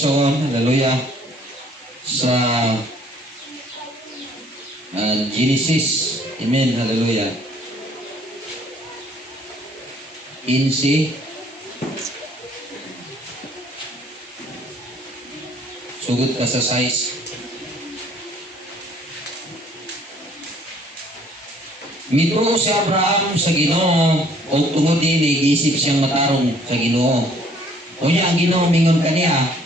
igsoon, hallelujah, sa Genesis, amen, hallelujah. 15, sugod ka sa size. Mituo si Abraham sa Ginoo o tungod din nag-isip siyang matarong sa Ginoo. Unya ang Ginoo mingon kaniya,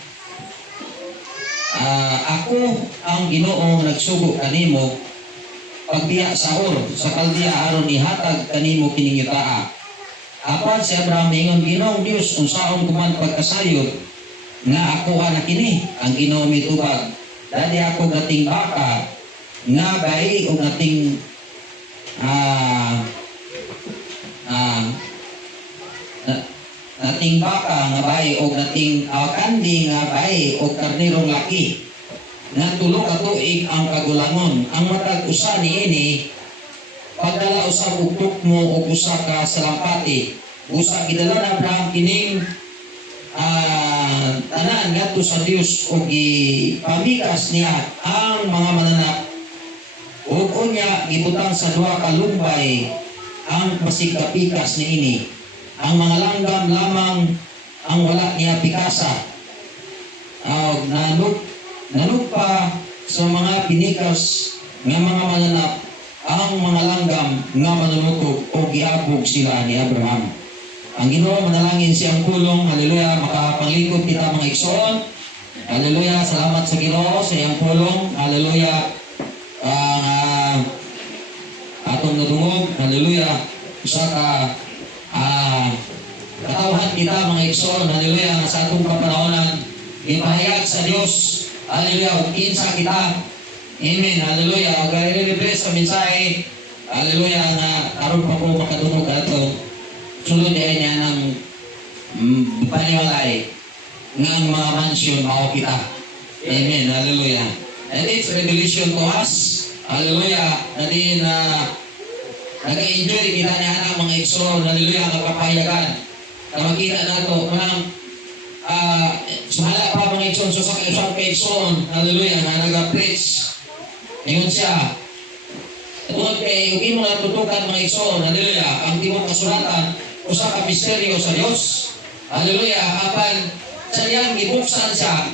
ako ang Ginoo nagsugo kanimo pagbiya sa Ur sa Kaldiya aron ihatag kanimo kining yutaa. Apan si Abraham mingon, Ginoong Dios unsaon kuman pagkasayod nga ako anak kini. Ang Ginoo mitubag, dadi ako gating baka nga bayi o gating nating baka nga bayi o nating kandi nga bayi o karnirong laki nga tulo ka tuig ang kagulangon. Ang matag usa niini pagdala usa ugtok mo o usa ka salampati usa gidala na Abraham kining tanan ngadto sa Dios o gipamikas niya ang mga mananap ug unya gibutang sa duha ka lumbay ang pasigkapikas niini. Ang mga langgam lamang ang wala niya pikasa. Nanugpa sa mga pinikas nga mga mananap ang mga langgam nga manunukog o giabog sila ni Abraham. Ang Ginoo manalangin siyang pulong, haleluya, makapanglikod kita mga igsoon. Haleluya, salamat sa Ginoo sa iyang pulong, haleluya. Atong nadungog, haleluya, usa ka katawhan kita mga igsoon, haleluya, sa atong kapanahonan ipahayag sa Dios, haleluya, ug kinsa kita, amen, haleluya. Ug i-repress sa mensahe, haleluya, nga karon pa ko makadungog ato sulod niya ng paniwalay nga ang mga mansyon mao kita, amen, haleluya. And it's revelation to us, haleluya, na din nag-enjoy kita niya ng mga igsoon, haleluya, kapapayagan na makita nato manang suhala pa mga igsoon so sa isang igsoon, haleluya, na nag-preach ingon siya tungod kay ug imo natutukan mga igsoon, haleluya, ang timong kasulatan usa ka misteryo sa Dios, haleluya. Apan sa iyang gibuksan siya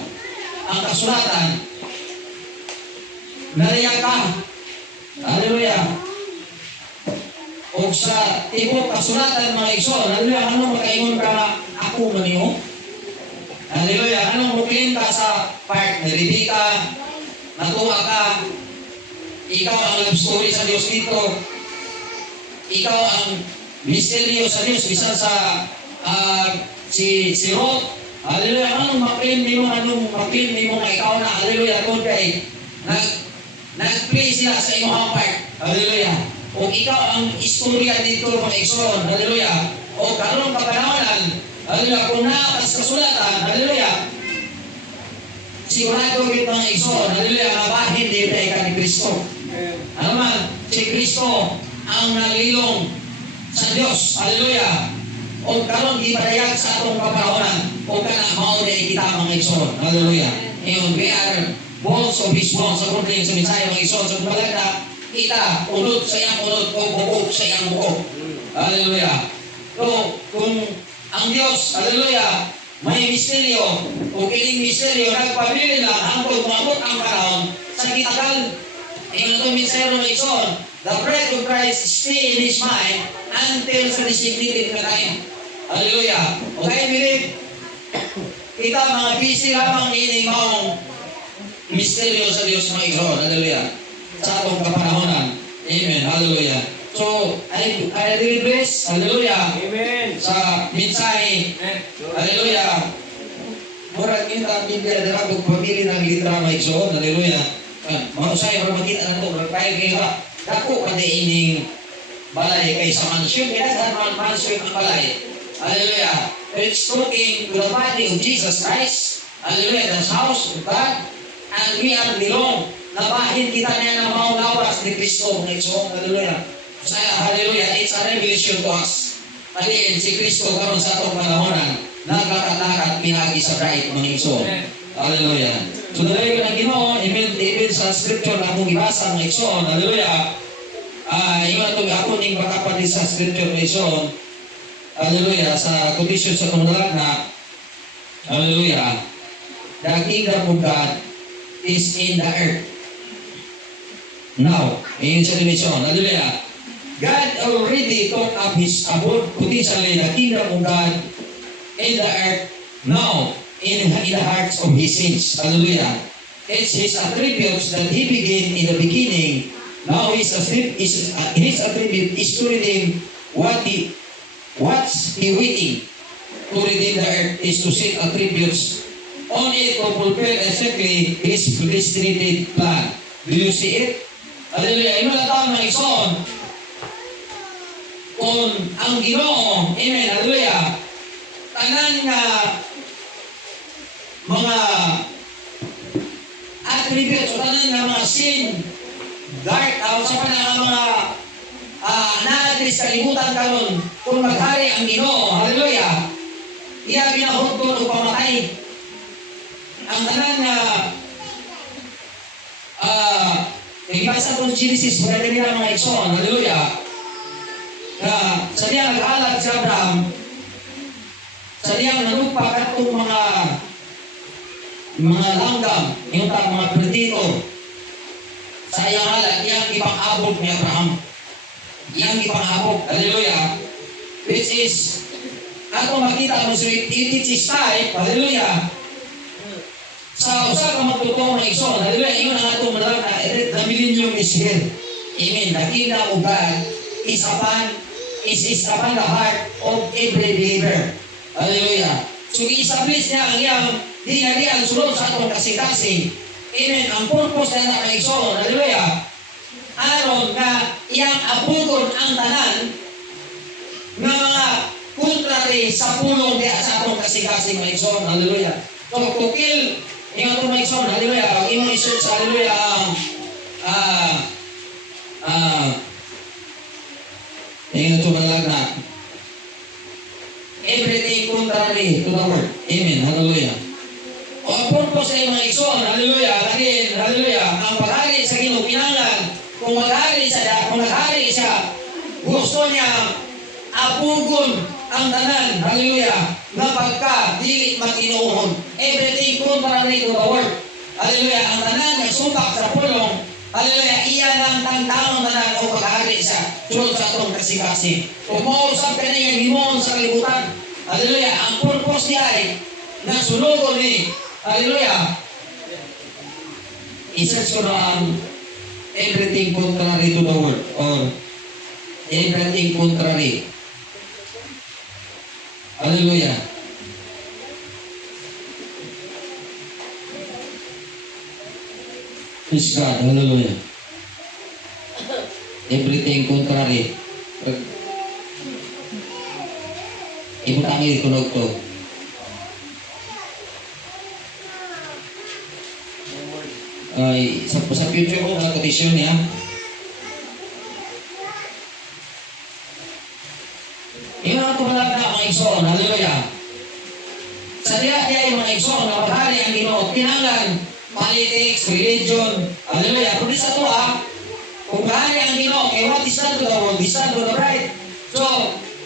ang kasulatan nariya ka, haleluya, o sa tibok kasulatan mga igsoon, haleluya, anong makaingon ka na ako maniho, haleluya, anong muklin ka sa part ni Rebecca, natuwa ka, ikaw ang love story sa Diyos dito, ikaw ang misteryo sa Diyos, bisan sa si Ruth, haleluya, anong maklin mo na ikaw na, haleluya, kung kay nag-play sila sa imong part, haleluya. O ikaw ang istorya dito mga igsoon, haleluya. O karong kapanahonan, haleluya, kung naakas kasulatan, haleluya, sigurado kita mga igsoon, haleluya, mabahin din ka ni Kristo. Ano man, si Kristo ang nalilong sa Diyos, haleluya. O karong gipadayag sa atong kapanahonan, o kana mao din kita mga igsoon, haleluya. Ngayon, we are bones of His bones, according sa mensahe mga igsoon, sa balagda, kita, ulod sa iyang ulod, o bukog sa iyang bukog. Hallelujah. So, kung ang Diyos, hallelujah, may misteryo, o kining misteryo, nagpabili lang hanggang umabot ang panahon sa kitagal. Ngayon itong misteryo ng igsoon, the breath of Christ stay in His mind until sa designated time. Hallelujah. Okay, believe? Kita mga busy lamang ini maong misteryo sa Diyos mga igsoon. Hallelujah. Sa atong kapanahonan. Amen. Hallelujah. So, I really bless. Hallelujah. Amen. Sa mensahe. Hallelujah. Murag kita bigyan na kung pamili ng litra mga igsoon. Hallelujah. Mausay, para makita na ito. Kaya kayo dako pa ining balay kay sa mansyon. Kaya sa mansyon ang balay. Hallelujah. It's talking to the body of Jesus Christ. Hallelujah. The house of God. And we are belong. Nabahin kita niya ng mga lawas ni Kristo mga igsoon. Hallelujah. Saya, hallelujah. It's a revelation to us. Paliin si Kristo karon sa atong panahonan. Naglakat-lakat pinagi sa bright mga igsoon. Hallelujah. So dalayo ng Ginoo, even sa scripture na akong gibasa ng Exon, hallelujah. Ingon ito ako ning makapatid sa scripture ng Exon, hallelujah, sa condition sa tumulag na, hallelujah, the kingdom of God is in the earth. Now, in sa dimension, hallelujah, God already talked of His abode, potentially the kingdom of God in the earth now, in the hearts of His saints. Hallelujah. It's His attributes that He began in the beginning. Now His attribute is to redeem what's He waiting to redeem the earth is to set attributes on it to fulfill exactly His predestinated plan. Do you see it? Hallelujah. Ino na taon ng Ison. Kung ang Ginoo, amen, hallelujah, tanan nga mga attributes o tanan nga mga sin, dark, sa panang mga na-address kalimutan karon kung maghari ang Ginoo, hallelujah, iya ginahudtod o pamatay. Ang tanan nga ibasa ko Genesis, wala nila mga Ison, hallelujah, na sa diya nag-alag si Abraham, sa diya nanupak at itong mga langgam, yung mga predator, sa iyang alat, iyang ipang-abog ni Abraham. Iyang ipang-abog, hallelujah, which is, ako makita mo, so it is type, hallelujah, sa usa ka magtutong na Ison, hallelujah, ingon ang atong madalang na, the millennium is here. Amen. The kingdom of God is upon the heart of every believer. Hallelujah. So, i-establish niya ang iyang dinalian sulod sa atong kasing-kasing. Amen. Ang purpose na nakaison, hallelujah, aron na iyang abuton ang tanan ng mga contrary sa pulong diya sa atong kasing-kasing maison. Hallelujah. So, to kill, yung atong maison, hallelujah, ang imong i-search, hallelujah, yung ito malalag na everything contrary to the word. Amen. Hallelujah. O ang purpose ay mga Ison, hallelujah, again, hallelujah, ang paghari sa Ginoo kinahanglan, kung maghari siya, gusto niya apugon ang tanan, hallelujah, na pagka dili mag-inuhon. Everything contrary to the word. Hallelujah. Ang tanan na subak sa pulong, hallelujah, iyan ang tangtang tanan o paghari siya sulod sa atong kasing-kasing. Kung mausap ka na yung himon sa kalibutan, hallelujah, ang purpose niya ay nasulogon ni, hallelujah, i-search ko na ang everything contrary to the word or everything contrary. Hallelujah. Praise God. Hallelujah. Everything contrary. Ibutangi tunog to. Ay, sa future ko na condition niya. Yung mga tumalag na mga Ison, hallelujah. Sa diya yung mga Ison na maghari ang Ginoo, kinahanglan politics, religion, hallelujah. Kung sa ito kung kahari ang Ginoo, kay what is done to the world, is done to the right. So,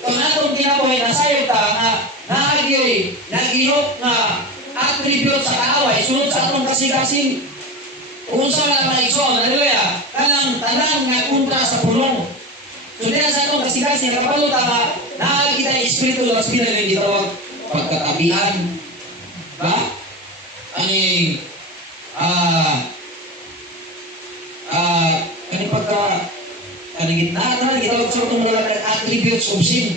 kung natong kinabuhay na sayo ta, na naagyoy, nagihok na attribute sa kaaway, sunod sa atong kasing-kasing, kung sa mga Ison, hallelujah, kanang tanan nga kontra sa pulong. So, diyan sa atong kasing-kasing, nakapaluta ka, nakakita yung espiritu ng espiritu ng gitawag pagkatabihan. Ba? Aning, kanang gitna, gitawag sa itong mga attributes of sin.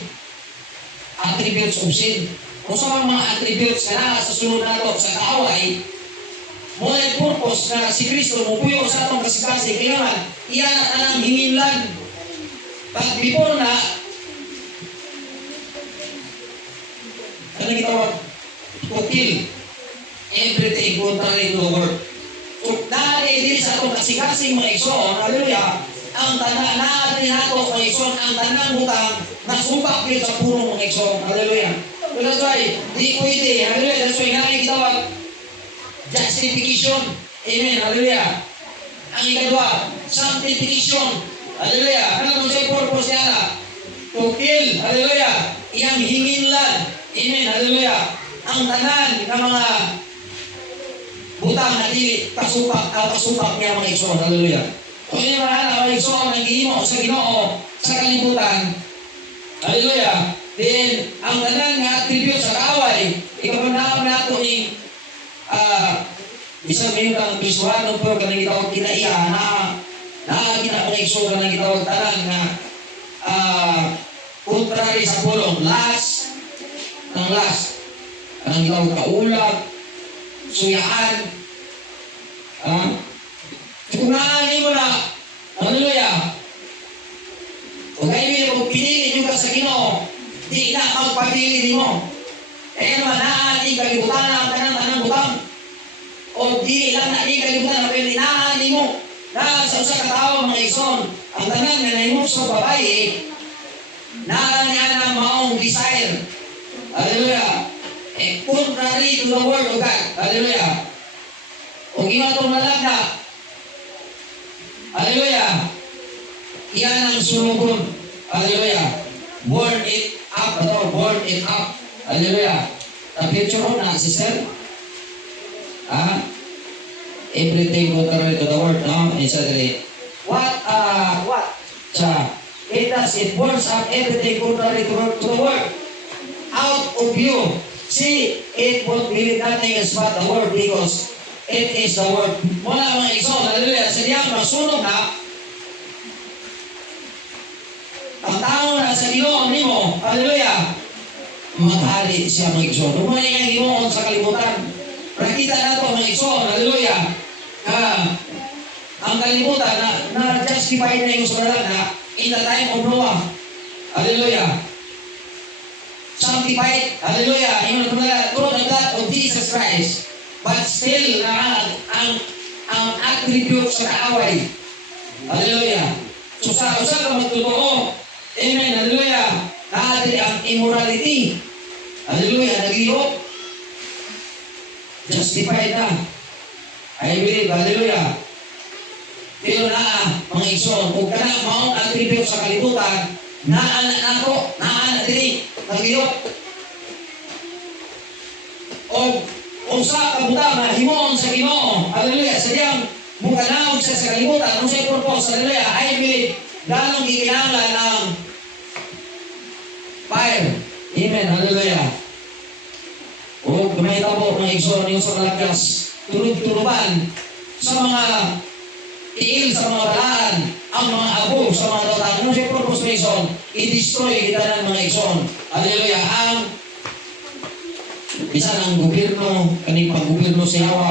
Attributes of sin. Kung sa mga attributes na sa sunod nato sa kaaway, muna yung purpose na si Kristo mupuyo sa itong kasing-kasing, kaya naman, iyan na tanang himinlan. But before na, kanang gitawag, to kill everything contrary to the word. So, naadili sa itong kasing-kasing mga Ison, hallelujah, ang tanan, naadili nato mga Ison, ang tanang butang, nasubak yun sa purong mga Ison, hallelujah. So, that's why, di pwede, hallelujah, that's why nga gitawag, justification. Amen. Hallelujah. Ang ikadwa, sanctification. Hallelujah. Ano mo siya purpose niya na? To kill. Hallelujah. Iyang hinginlan. Amen. Hallelujah. Ang tanan ng mga butang na dili kasupak niya mga igsoon. Hallelujah. Kung hindi mga igsoon ang gihimo sa Ginoo sa kalibutan. Hallelujah. Then, ang tanan nga attribute sa kaaway, ikapanahon nato ni isang ngayon ang Kristohano po kanang gitawag kinaiya na ginawag igsoon kanang gitawag tanan nga contrary sa pulong last kanang gitawag kaulag suyaan kunahanin mo na hallelujah kung kayo mo pinili nyo ka sa Ginoo di na magpapili mo kaya naman naating kalibutan ang tanang butang o di lang naating kalibutan na pwede naating mo na sa usa ka tao mga igsoon ang tanan nga nahimos sa babae naalang niya ng maong desire hallelujah contrary to the word of God hallelujah o ginawa itong lalagda hallelujah iyan ang sunubon hallelujah burn it up hallelujah na-picture ko na sister everything contrary to the word no exactly what it burns up everything contrary to the word out of you see it won't be nothing else but the word because it is the word mula mga igsoon hallelujah sa diyang masunog na ang tao na sa Ginoo nimo hallelujah maghali siya mga igsoon muna yung Ginoo sa kalibutan nakita nato mga igsoon hallelujah ang kalibutan na justified na yung sulat na in the time of Noah hallelujah sanctified hallelujah yung through the blood of Jesus Christ but still ang attribute sa kaaway hallelujah so sa usa ka magtotoo amen hallelujah naadili ang immorality hallelujah nagihop justified na I believe hallelujah pero mga igsoon kung kana maong attribute sa kalibutan naa diri nagihop o sa kabuta na himoon sa Ginoo hallelujah sa diyang mukanaog siya sa kalibutan kung sa'yo purpose hallelujah I believe ganong gikinanglan ng fire amen hallelujah o kumahita po mga igsoon yung sa kalakyas tulog-tuloban sa mga tiil sa mga balaan ang mga abo sa mga dautan kung sa'yo purpose mga igsoon i-destroy kita ng mga igsoon hallelujah ang bisan ang gobyerno kaning pag-gobyerno sa Yawa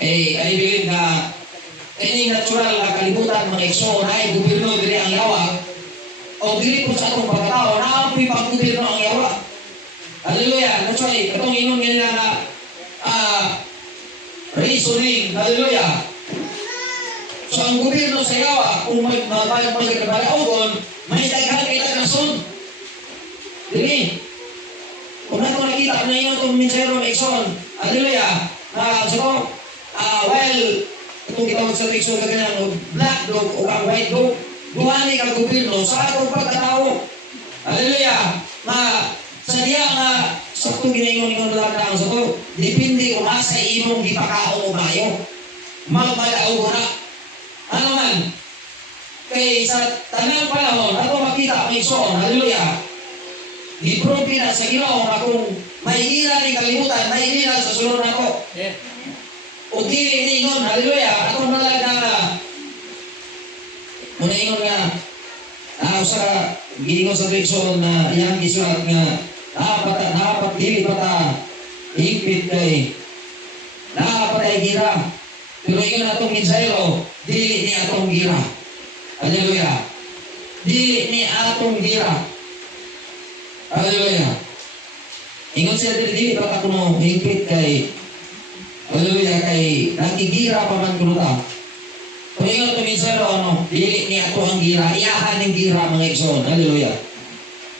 I believe na ini natural na kalibutan mga igsoon ay gobyerno diri ang Yawa o diri po sa atong pagkatao na ang pag-gobyerno ang Yawa hallelujah that's why katong ingon nila na reasoning hallelujah so ang gobyerno sa Yawa kung magkabalaogon may daghan kay rason dili kung nato nakita na ingon itong minsero na igsoon hallelujah so well itong gitawag sa igsoon kaganyan black dog o ang white dog duhani ka gobyerno sa atong pagkatao hallelujah sa diya nga sa itong ginaingon lang na sa ito depende kung asa imong gipakaon o mayo magmalaog na ano man kay sa tanang panahon ato makita ang igsoon hallelujah i-prove na sa Ginoo na kung may hira ni kalimutan may hira sa sulod nako o dili ningon hallelujah atong malaga na muna ingon nga sa giningon sa igsoon na iyang gisulat nga dapat dili pata higpit kay napatay gira pero ingon atong minsayro dili ni atong gira hallelujah dili ni atong gira hallelujah ingon siya dili pata kuno higpit kay hallelujah kay nakigira pa man kuno ta kung ingon to minsayro dili ni ato ang gira iyahan yung gira mga igsoon hallelujah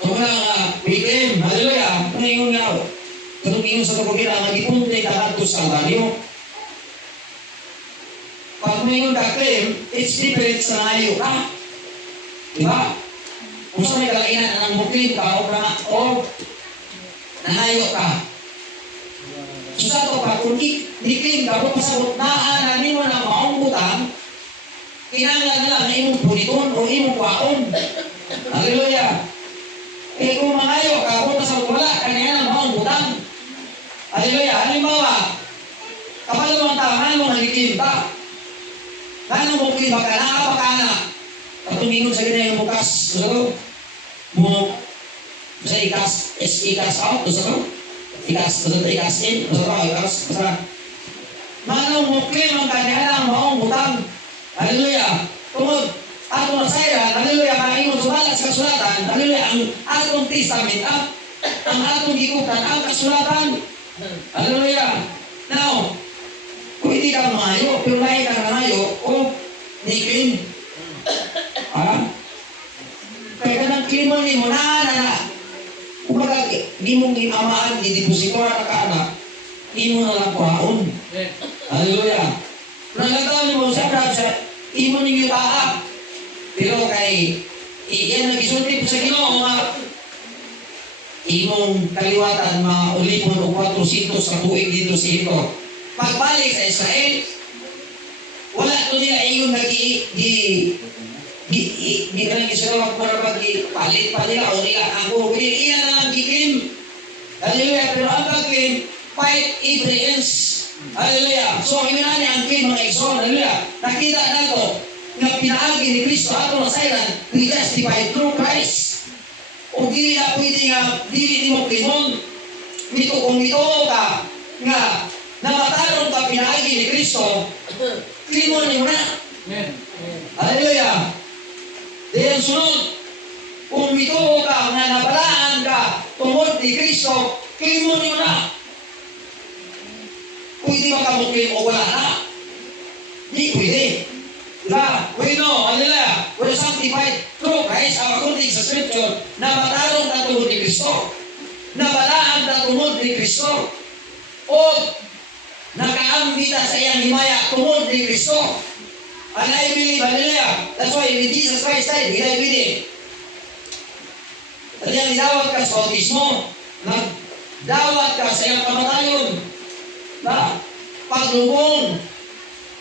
kung nga victim hallelujah kung ingon nga kung ingon sa tukubira nga gipunte tagadto sa Kalbaryo Pag mayroon ka claim, it's different sa nayo ka. Diba? Kung sa may kalainan ng muklin ka o nahayo ka. So sa ito pa, kung i-claim ka, kung pasabot na ananin mo ng maong butang, kinanglan na lang na imong puliton o imong kwaon. Hallelujah! Eh kung mangayo ka, kung pasabot wala, kanya ng maong butang. Hallelujah! Halimbawa, kapag naman taman mo nalikim ka, kanang mukli ba ka, nakapakana, at tumingon sa ganyan yung bukas, mo, sa ikas out, ikas in, basta, manong mukli mang kanya ng maong butang. Hallelujah! Tungod, atong nasayran, hallelujah, kaingon sumalat sa kasulatan, hallelujah, ang atong testament, ang atong gikutan, ang kasulatan. Hallelujah! Now, kung hindi ka mangayo, pero lahi ka nangayo, o nikin. Kaya ka ng klimo ni mo, na. Kumbaga, di mong inamaan, di depositoran ka na, di mo na lang kuhaon. Hallelujah! Nagataon mo sa imo ninyo taak. Pero kay, iyan nagisulti po sa Ginoo nga, imong kaliwatan, maulipon o 400 sa tuig dito sa ito. Pagbalik sa Israel, wala to nila ingon di kanang gisulawak para palit pa nila o nila ang puro iyan na lang gikim. Hallelujah! Pero ang pagkim, fight every inch. Hallelujah! So, inunan niya ang kim mga igsoon. Hallelujah! Nakita na to nga pinaagi ni Kristo ato na sayran, we justified through Christ. O dili na pwede nga, dili ni mo kimon. Kung ito ka, nga, namatarong ka pinaagi ni Kristo, kimon ni mo na. Hallelujah! Diyan sunod, kung ito ka, nga nabalaan ka, tungod ni Kristo, kimon ni mo na. Pwede ba ka muklim o wala na? Di pwede. Diba? We know, hallelujah, we're sanctified through Christ, according sa Scripture, na matarong na tungod ni Kristo, na balaan na tungod ni Kristo, o nakaambita sa iyang himaya tungod ni Kristo. And I believe, hallelujah, that's why when Jesus Christ died, I believe. At yung idawat ka sa bautismo, nagdawat ka sa iyang kamatayon, na paglubong.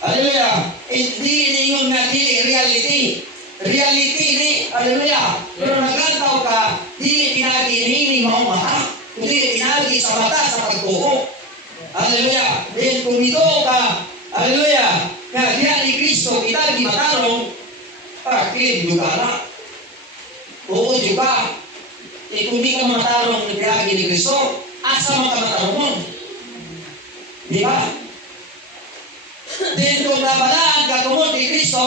Hallelujah! Hindi ningon nga dili reality. Reality ni, hallelujah! Pero naglantaw ka, dili pinagi ni maong mata, kundi pinagi sa mata sa pagtuo. Hallelujah! Then kung ito ka, hallelujah! Nga diyan ni Kristo, kita di matarong, claim juga na. Oo juga. Eh kung di ka matarong ni pinagi ni Kristo, asa mo ka matarong mo? Di ba? Then kung nabalaan ka tungod ni Kristo,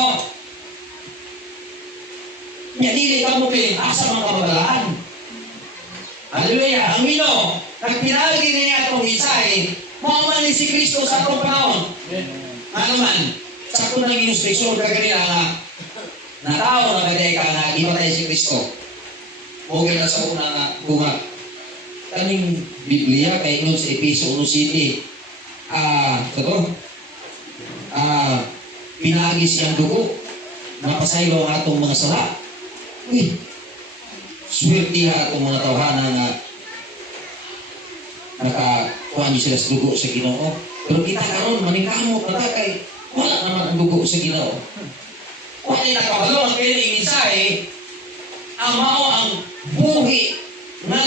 niya dili ka mo kayo, asa mga kababalaan. Hallelujah! Ang mino, nagpinagi niya itong mensahe, mauman si Kristo sa itong panahon. Ano man, sa kung nang instruksyon ka kanila na tao na kadeka na imatay si Kristo. Okay na sa una na bunga. Kaning Biblia, kay nun sa Episo 1:7, pinaagi siyang dugo, napasaylo ang atong mga sala. Uy, swerte ha atong mga tawhana na nakakuha niyo sila sa dugo sa Ginoo. Pero kita karon maningkamot na kay wala naman ang dugo sa Ginoo. Wala na nakabalo ang kailang mensahe, ang mao ang buhi na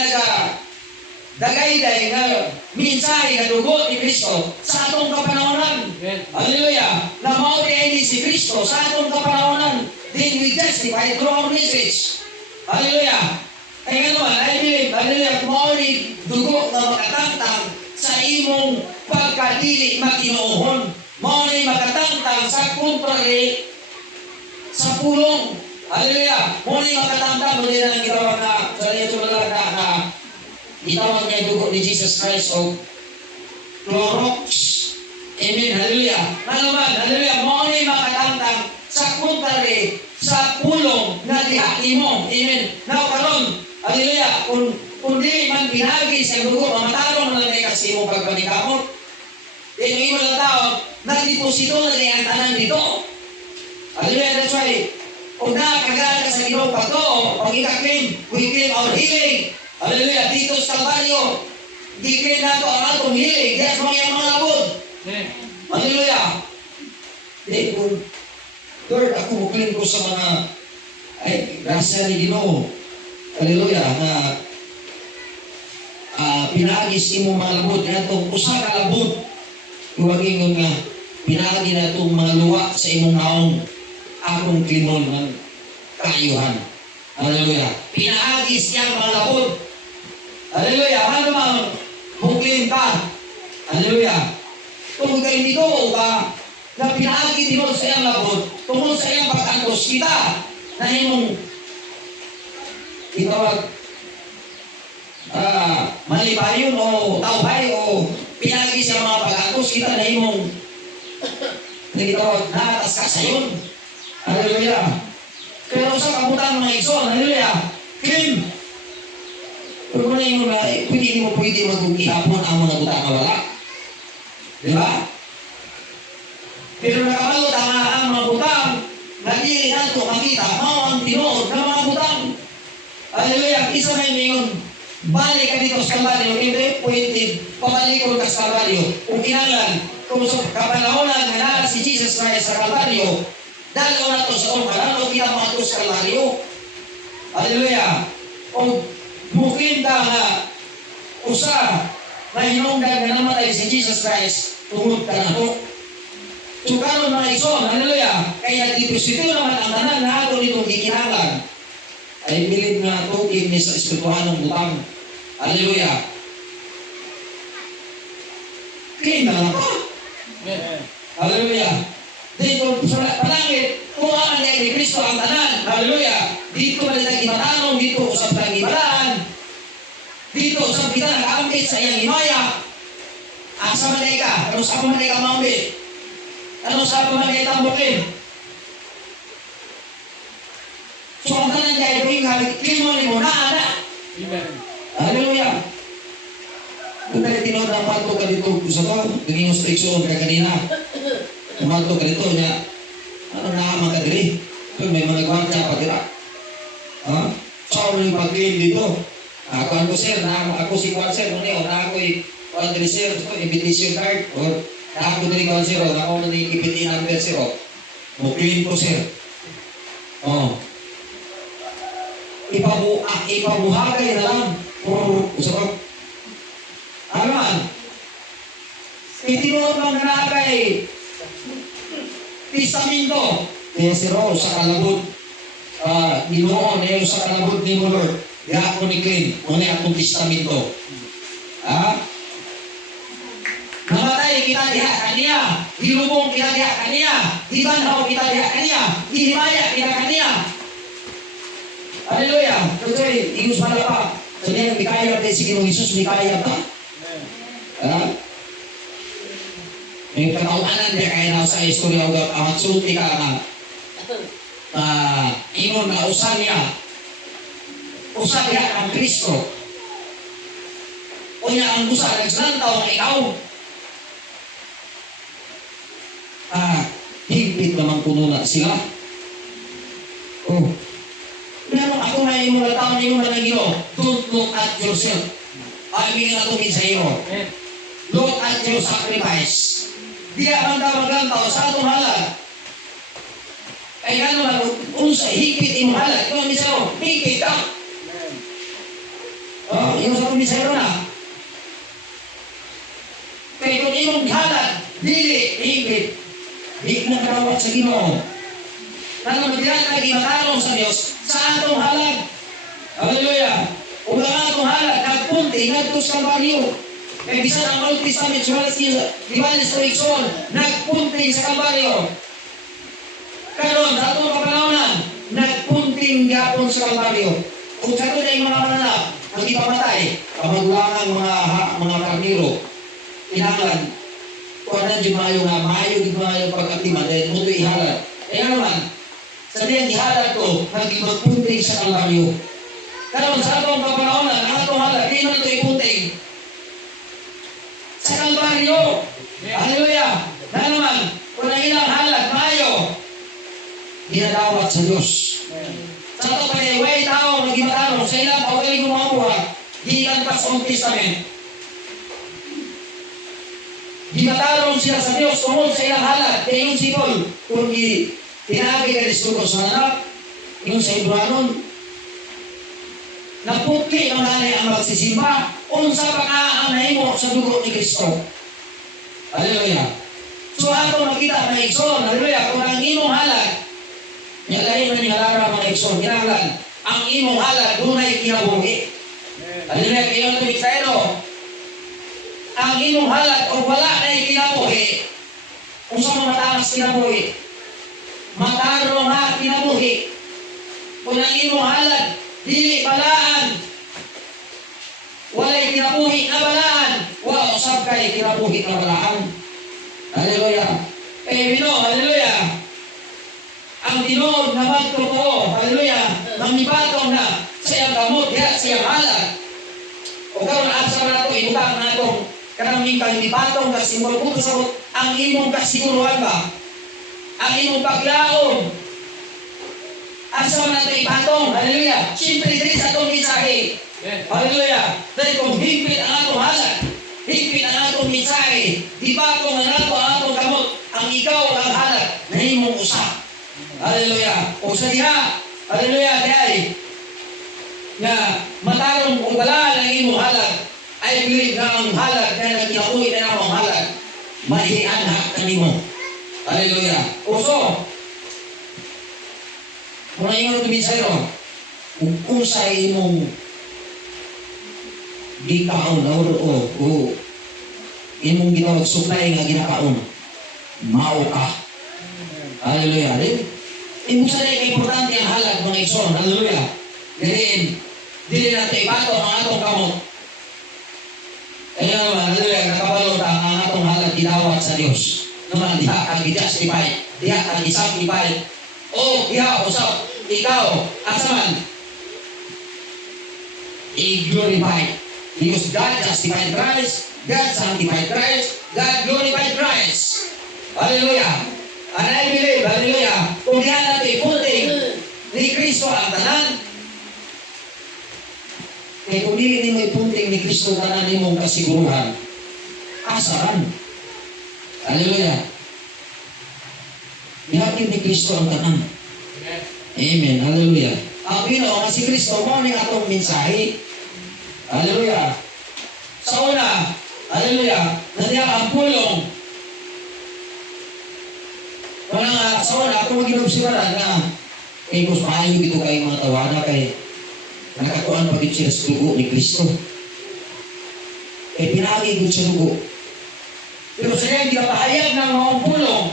dagayday nga mensahe nga dugo ni Kristo sa atong kapanahonan. Hallelujah! Na mao ni si Kristo sa atong kapanahonan. Then we justify through our message. Hallelujah! Ay nga naman, I believe, hallelujah, mao ni dugo na makatangtang sa imong pagkadili makinuuhon. Mao ni makatangtang sa kontrary sa pulong. Hallelujah! Mao ni makatangtang muli na gitawag na sa iyo na itawag niya dugo ni Jesus Christ o Clorox. Amen. Hallelujah. Ano man, hallelujah. Mao ni makatangtang sa kontrary sa pulong na dihati mo. Amen. Now, karon, hallelujah. Kung di man pinagi sa dugo, mamatarong na lang kasi mo pagpanikamot. Yan yung iba ng tao, nagdeposito na ang tanan dito. Hallelujah, that's why, kung nakakagala ka sa Ginoo pagto, pag ika-claim, we claim our healing. Hallelujah, dito sa Kalbaryo, di-claim nato ang atong healing. Yes, mga labod. Hallelujah. Then, Lord, ako mukling ko sa mga, ay, grasya ni Ginoo. Hallelujah, na pinagis imo mga labod. Kaya itong usa ka labod, iwagin nga, pinagi na itong mga luwa sa imong naong akong klimon ng kaayuhan. Hallelujah. Pinaagis niya mga labod. Hallelujah. Ano bang muklim ka? Hallelujah. Kung kayo dito ka, na pinaagi dito sa iyang labod, tungkol sa iyang pagkantos kita, na imong itawag malibayon o tawhay o pinagi siya mga pagkantos kita na imong nagitawag naatas ka sa yun. Hallelujah. Pero sa kabutan mga igsoon, hallelujah, clean. Pero kung na yung pwede mag-ihapon ang mga buta na wala. Diba? Pero nakabalot ang mga butang, nagdili nato makita, mao ang tinuod ng mga butang. Hallelujah. Isa may ngayon, balik ka dito sa Kalbaryo, hindi pwede pabalikod ka sa Kalbaryo. Kung kinalan, kung sa kapanahonan na si Jesus Christ sa Kalbaryo, dalaw na ito sa umaran, o kita mga ito sa Kalbaryo. Hallelujah. Kung bukin ka nga, usa, na hinungdan na namatay si Jesus Christ, tungod ka na ito. So karon mga igsoon, hallelujah, kaya dito naman ang tanan na ato nitong gikinahanglan. I believe na ito, ni sa espirituhanong butang. Hallelujah. Clean na lang pa. Hallelujah. Dito sa palangit, tuwakan niya kay Kristo ang tanan. Hallelujah. Dito malitan imatanong, dito usap ng ibalaan. Dito usap kita nag-aambit sa iyang himaya. Asa man ka? Ano sa man ka maambit? Ano sa man ka tambukin? So ang tanan niya ay klimo ni mo na ana. Hallelujah. Kung tayo tinod ang pato ka dito sa to, naging instruction ka kanina. Umato ka dito niya, ano naman ka dili? Kung may mga gwardiya pa tira. So ano yung pag-claim dito? Ako sir, ako si Juan sir, na ako'y Juan dili sir, invitation card, or na ako dili Juan sir, na ako na ni number sir, mo-claim ko sir. Ipabuhagay na lang. Usap ano man? Itinuot lang na kay Testamento. Kaya si Ro sa kalabot. Ginoon, sa kalabot ni mo Lord. Kaya ako ni Clint. Muna akong Testamento. Namatay kita diha kaniya. Dilubong kita diha kaniya. Dibanhaw kita diha kaniya. Dihimaya kita kaniya. Hallelujah. Kasi, igus pala pa. So, niya, may kaya natin si Ginong Jesus, may kaya pa. May katauanan niya kaya na sa istorya ang sulti ka na ingon na usan niya ang Kristo. O niya ang usa, nagsantaw na ikaw. Higpit naman puno na sila. Pero ako na yung mga tao na yung mga Ginoo, don't look at yourself. Bigyan na tumid sa iyo. Look at your sacrifice. Di ang damag-lantaw sa atong halal. Ay gano'n lang, unsa, higpit imong halal. Ito ang misero, higpit ka. Yung sa atong misero na. Kaya kung imong halal, dili, higpit. Di na karawat sa Ginoo. Nang magdiyan na gimatarong sa Diyos sa atong halag. Hallelujah. Kung ang atong halag, nagpunti, nagtos Kalbaryo. Kaya bisan ang Old Testament, sumalas niya, Libanes na Ikson, nagpunti sa Kalbaryo. Karon sa atong kapanahonan, nagpunting gapon sa Kalbaryo. Kung sa ito na yung mga mananap, ang ipamatay, kamagulangan mga karniro, inanglan, kung ano yung mayo pagkatiman, dahil muto ihalad. Kaya naman, sa diyan ihalad ko, naging magpunting sa Kalbaryo. Karon sa atong kapanahonan, ang atong halad, di man ito ipunting sa Kalbaryo. Hallelujah! Na naman, kung ang ilang halag, maayo, ginadawat sa Diyos. Sa ito pa niya, way tao na gimatanong sa ilang paugaling ng mga buhat, gikan pa sa Old Testament. Gimatanong sila sa Diyos tungkol sa ilang halag, kaya yung sipol, kung tinabi ka nistuko sa anak, yung sa Ibranon, naputli ang nanay ang magsisimba, unsa pa ka ang nahimo sa dugo ni Kristo. Hallelujah. So ato makita na Ikson, hallelujah, kung ang imong halag, nyalahin na niyalara mga Ikson, ginaglan, ang imong halag, dunay kinabuhi. Hallelujah, kayo ito Israelo, ang imong halag, o wala na kinabuhi, kung saan mataas kinabuhi, mataro nga kinabuhi, kung ang imong halag, dili balaan, walay kinabuhi na balaan, wa usab kay kinabuhi na balaan. Hallelujah. Eh, Bino, hallelujah. Ang tinuod na magtotoo, hallelujah, mangibatong na sa iyang gamot, diya sa iyang halag. O karon asa na ito, ibutang na itong kanang kang ibatong na simbol kung sabot ang imong kasiguruhan ba? Ang imong paglaom. Asa na ito ibatong, hallelujah. Siyempre, dito sa itong mensahe. Hallelujah. Dahil kung higpit ang atong halag, higpit ang atong mensahe, di ba kung ang atong gamot, ang ikaw ang halag, na imong usa. Hallelujah. O sa diha, hallelujah, dihay, nga matarong kung wala ng imong halag, I believe na ang halag na nagkinabuhi na ang halag, maihianha kanimo. Hallelujah. O so, kung na ingon ito mensahe ron, kung sa imong di kaon o imong ginawag supply nga ginakaon mao ka. Hallelujah. Imong sa kay importante ang halag mga igsoon. Hallelujah. Dili natin ibato ang atong kamot. Kaya naman, hallelujah, nakabalot ang atong halag ginawat sa Dios. Naman diha kang i-justify, diha kang i-sanctify. O diha usap ikaw asaman i-glorify. Because God justified Christ, God sanctified Christ, God glorified Christ. Hallelujah. And I believe, hallelujah, kung yan natin ipunting ni Kristo ang tanan, kaya kung hindi mo ipunting ni Kristo tanan ni mong kasiguruhan, asaran. Hallelujah. Ihatid ni Kristo ang tanan. Amen. Hallelujah. Ang Pinoon nga si Kristo, mo ni atong mensahe. Hallelujah. Sa una, hallelujah, nandiyan ang pulong. Walang sa una, ako mag-inobserbahan na kay Gus, maayo dito kayo mga tawana kay nakakuan pagit siya sa dugo ni Kristo. Kaya pinagi ko sa dugo. Pero sa yan, ginapahayag ng mga pulong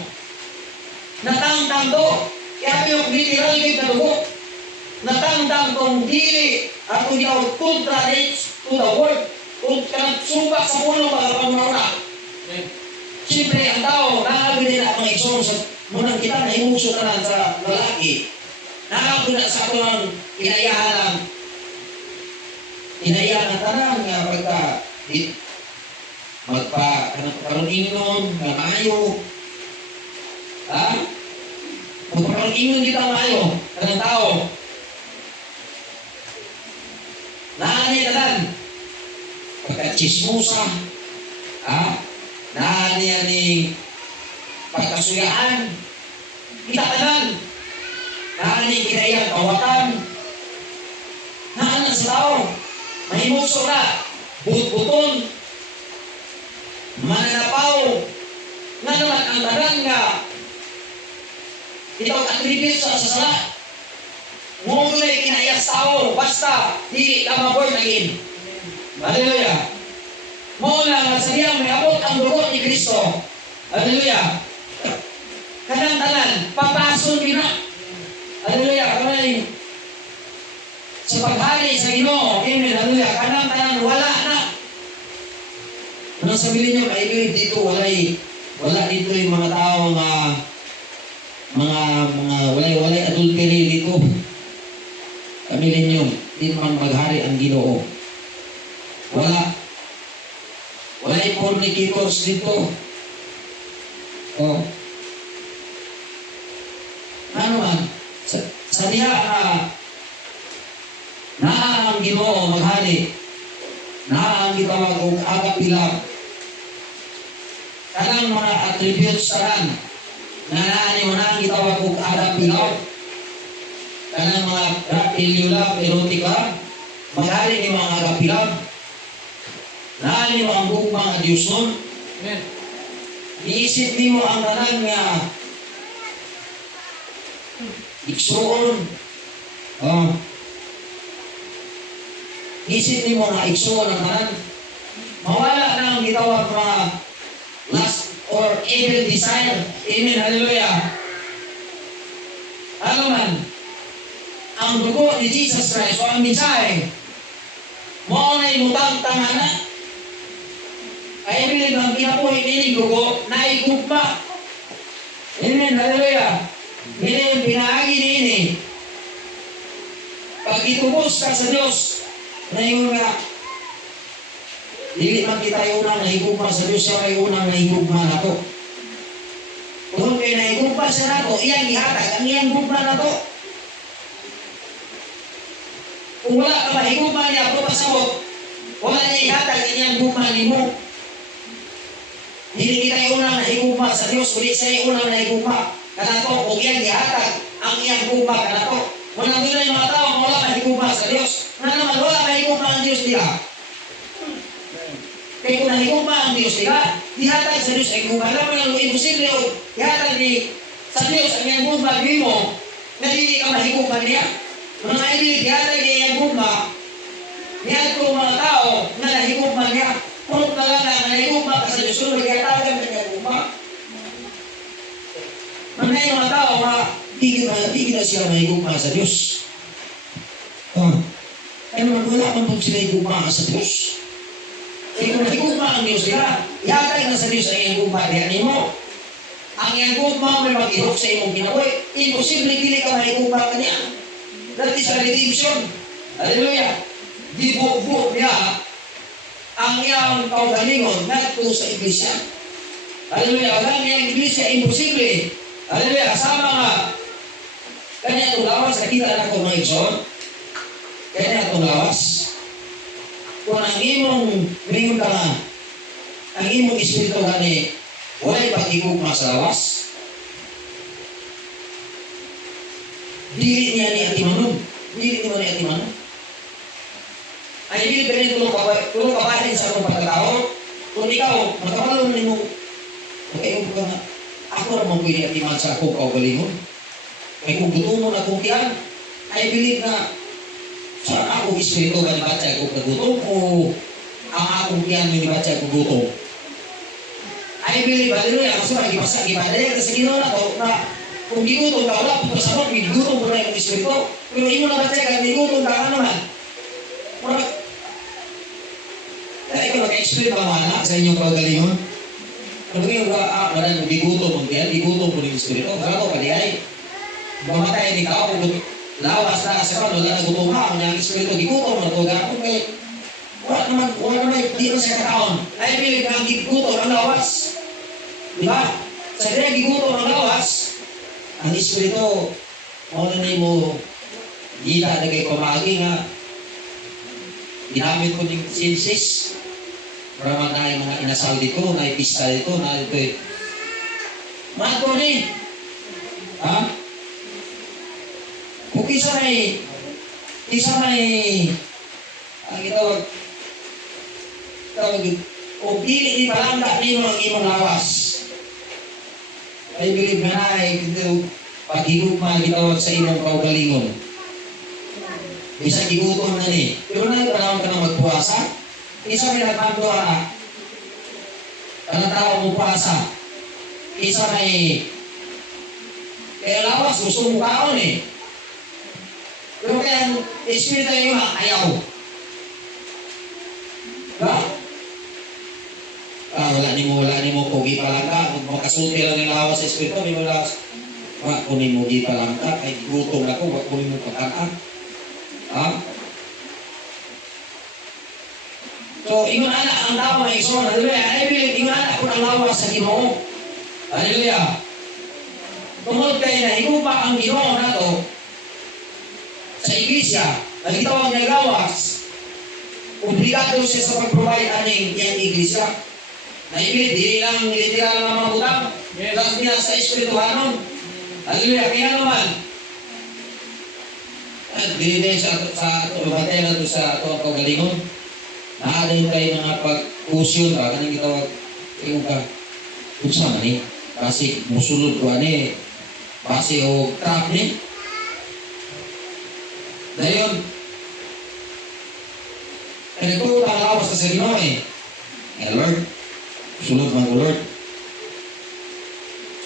natangtang do. Kaya yung literal na dugo. Natangtang tong dili at kung ginawag contradicts to the word. Kung kanang sumbak sa pulong mga pangmauna. Siyempre, ang tao, nakakabili na mga igsoon sa munang kita na imuso ka na sa lalaki. Nakakabili na sa atong inayahan ang tanan nga pagka magpa-karoon inon, nga maayo. Ha? Magpa-karoon inon kita maayo, kanang tao. Naanay tanan. Pagka-chismusa. Ha? Naanay ni pagkasuyaan. Kita tanan. Naanay kinayang kawatan. Naanan sa tao. Mahimuso na. But-buton. Mananapaw. Nga naman ang tanan nga ikaw atribute sa sala. Ngunit na kinayas tao. Basta di ka maboy naging. Hallelujah. Muna nga sa diyang may abot ang dugo ni Kristo. Hallelujah. Kanang tanan, papason bina. Hallelujah. Kanang sa paghali sa Ginoo. Amen. Hallelujah. Kanang tanan, wala na. Anong sabihin niyo, kaibigan dito, wala dito yung mga tao nga walay adultery dito. Pamilin nyo, di naman maghari ang Ginoo. Wala yung fornicators dito. O, ano man, sa diha naa ang Ginoo maghali, naa ang gitawag og agapilam. Kanang mga attributes tanan na naa ni mo na ang gitawag og agapilam. Kanang mga ilulab, erotika, maghali ni mga agapilam. Naa ni mo ang gugma nga Diyoson. Iisip ni mo ang tanan nga iksuon. Isip ni mo nga iksuon ang tanan. Mawala na ang gitawag mga lust or evil desire. Amen. Hallelujah. Ano man, ang dugo ni Jesus Christ o ang mensahe, mo na imutang tangana. Ay bilib ang kinapuhi nining dugo na igugma. Amen. Hallelujah. Hindi yung pinaagi nini. Pag itubos ka sa Diyos, na yung dili man kita yung unang nahigugma sa Diyos, siya ay unang nahigugma na to. Kung kayo nahigugma siya na to, iyang ihatag, ang iyang gugma na to. Kung wala ka mahigugma niya, kung pasabot, wala niya ihatag, ang iyang gugma ni mo. Hindi kita yung unang nahigugma sa Diyos, kundi siya yung unang nahigugma. Kanato, kung iyang ihatag, ang iyang gugma kanato. Walang doon yung mga tao, wala mahigugma sa Diyos. Na naman, wala mahigugma ang Diyos nila. Kaya kung nahigugma ang Diyos nila, dihatag sa Diyos ay gugma. Alam mo lang, imposible o dihatag sa Diyos ang iyang gugma mo, na hindi ka mahigugma niya. Mga kaibigan, dihatag niya iyang gugma, dihatag ko mga tao na nahigugma niya. Kung na lang na nahigugma ka sa Diyos, kung dihatag ang iyang gugma. Mga mga tao, hindi na siya nahigugma sa Diyos. Kaya naman, wala man po sila higugma sa Diyos. Kaya kung nahigugma ang Diyos nila, ihatag na sa Diyos ang iyang gugma. Diyan mo, ang iyang gugma may mag-ihok sa imong kinabuhi. Imposible dili ka mahigugma ka niya. That is a redemption. Hallelujah. Gibugbog niya ang iyang kaugalingon nato sa iglesia. Hallelujah. Wala niyang iglesia, imposible. Hallelujah. Kasama nga kanya itong lawas, nakita na ko mga igsoon. Kanya itong lawas. Kung ang imong mingon ka nga, ang imong espiritu gani, wala'y pag-igugma sa lawas. Dili niya ni Atimanon. Dili niya ni Atimanon. Ay, dili ganyan tulong kapahin sa akong pagkatao. Kung ikaw, magkapalo na mo, magkaiong ka nga, ako naman pwede atiman sa akong kaugalingon. May kung gutumon akong kiyan, I believe na sa akong espiritu ba nibatsa akong kagutom o ang akong kiyan may nibatsa akong gutom. I believe, hallelujah, kasi magibasa, gibadaya, kasi ginawa na to, na kung gigutom ka, wala po pasabot, may gigutom ko na yung espiritu. Pero imo na batsa ka, may gigutom ka, ano man? Kaya ikaw nag-experience ba mana sa inyong kaugalingon? Kung yung wala nang gigutom mo diyan, gigutom mo ng espiritu, kaya ko palihay. Mamatay ni tao, lawas na sa kano, wala na gutom ha, kung yung espiritu, gigutom na ito, gano'n kay, wala naman, di na siya kataon. Ay, pilig ang gigutom ang lawas. Diba? Sa kaya gigutom ang lawas, ang espiritu, mauna na mo, gila na kay pamagi nga, ginamit ko ng senses, marama na yung mga inasal dito, na ipista dito, na ito eh. Mahal ko ni, ha? Kung isa may, ang gitawag, o pili ni palangga ni mo ang imong lawas. I believe na ay paghigugma gitawag sa imong kaugalingon. Bisa gigutom na ni. Pero na yung panahon ka na magpuasa, isa may nagpando ka, kanang tao mo puasa, isa may, kaya lawas, gusto mo kaon eh. Pero kaya ang espiritu yung ayaw. Diba? Wala ni mo pogi pa lang ka. Kung makasulti lang yung lawas sa espiritu, may wala. Kung ni mo di pa lang ka, ay gutom na ko, kung ni mo pagkaan. Ha? So, ingon anak ang tao na igsoon. I believe, ingon anak kung ang lawas sa Ginoo. Hallelujah. Tungod kay na higupa ang Ginoo nato sa iglesia, ang gitawag niya gawas, obligado siya sa pag-provide aning iyang iglesia. Naibig, di lang literal na mga utang, plus niya sa espirituhanon. Hallelujah. Kaya naman, at dinidin sa batay na ito sa ito ang kagalingon, naaday tayo mga pag-kusyon ba, kanang gitawag, yung ka, kung saan man kasi musulod ko base o trap ni. Dayon, nagtutang lawas sa Ginoo Lord, sulod man ko Lord.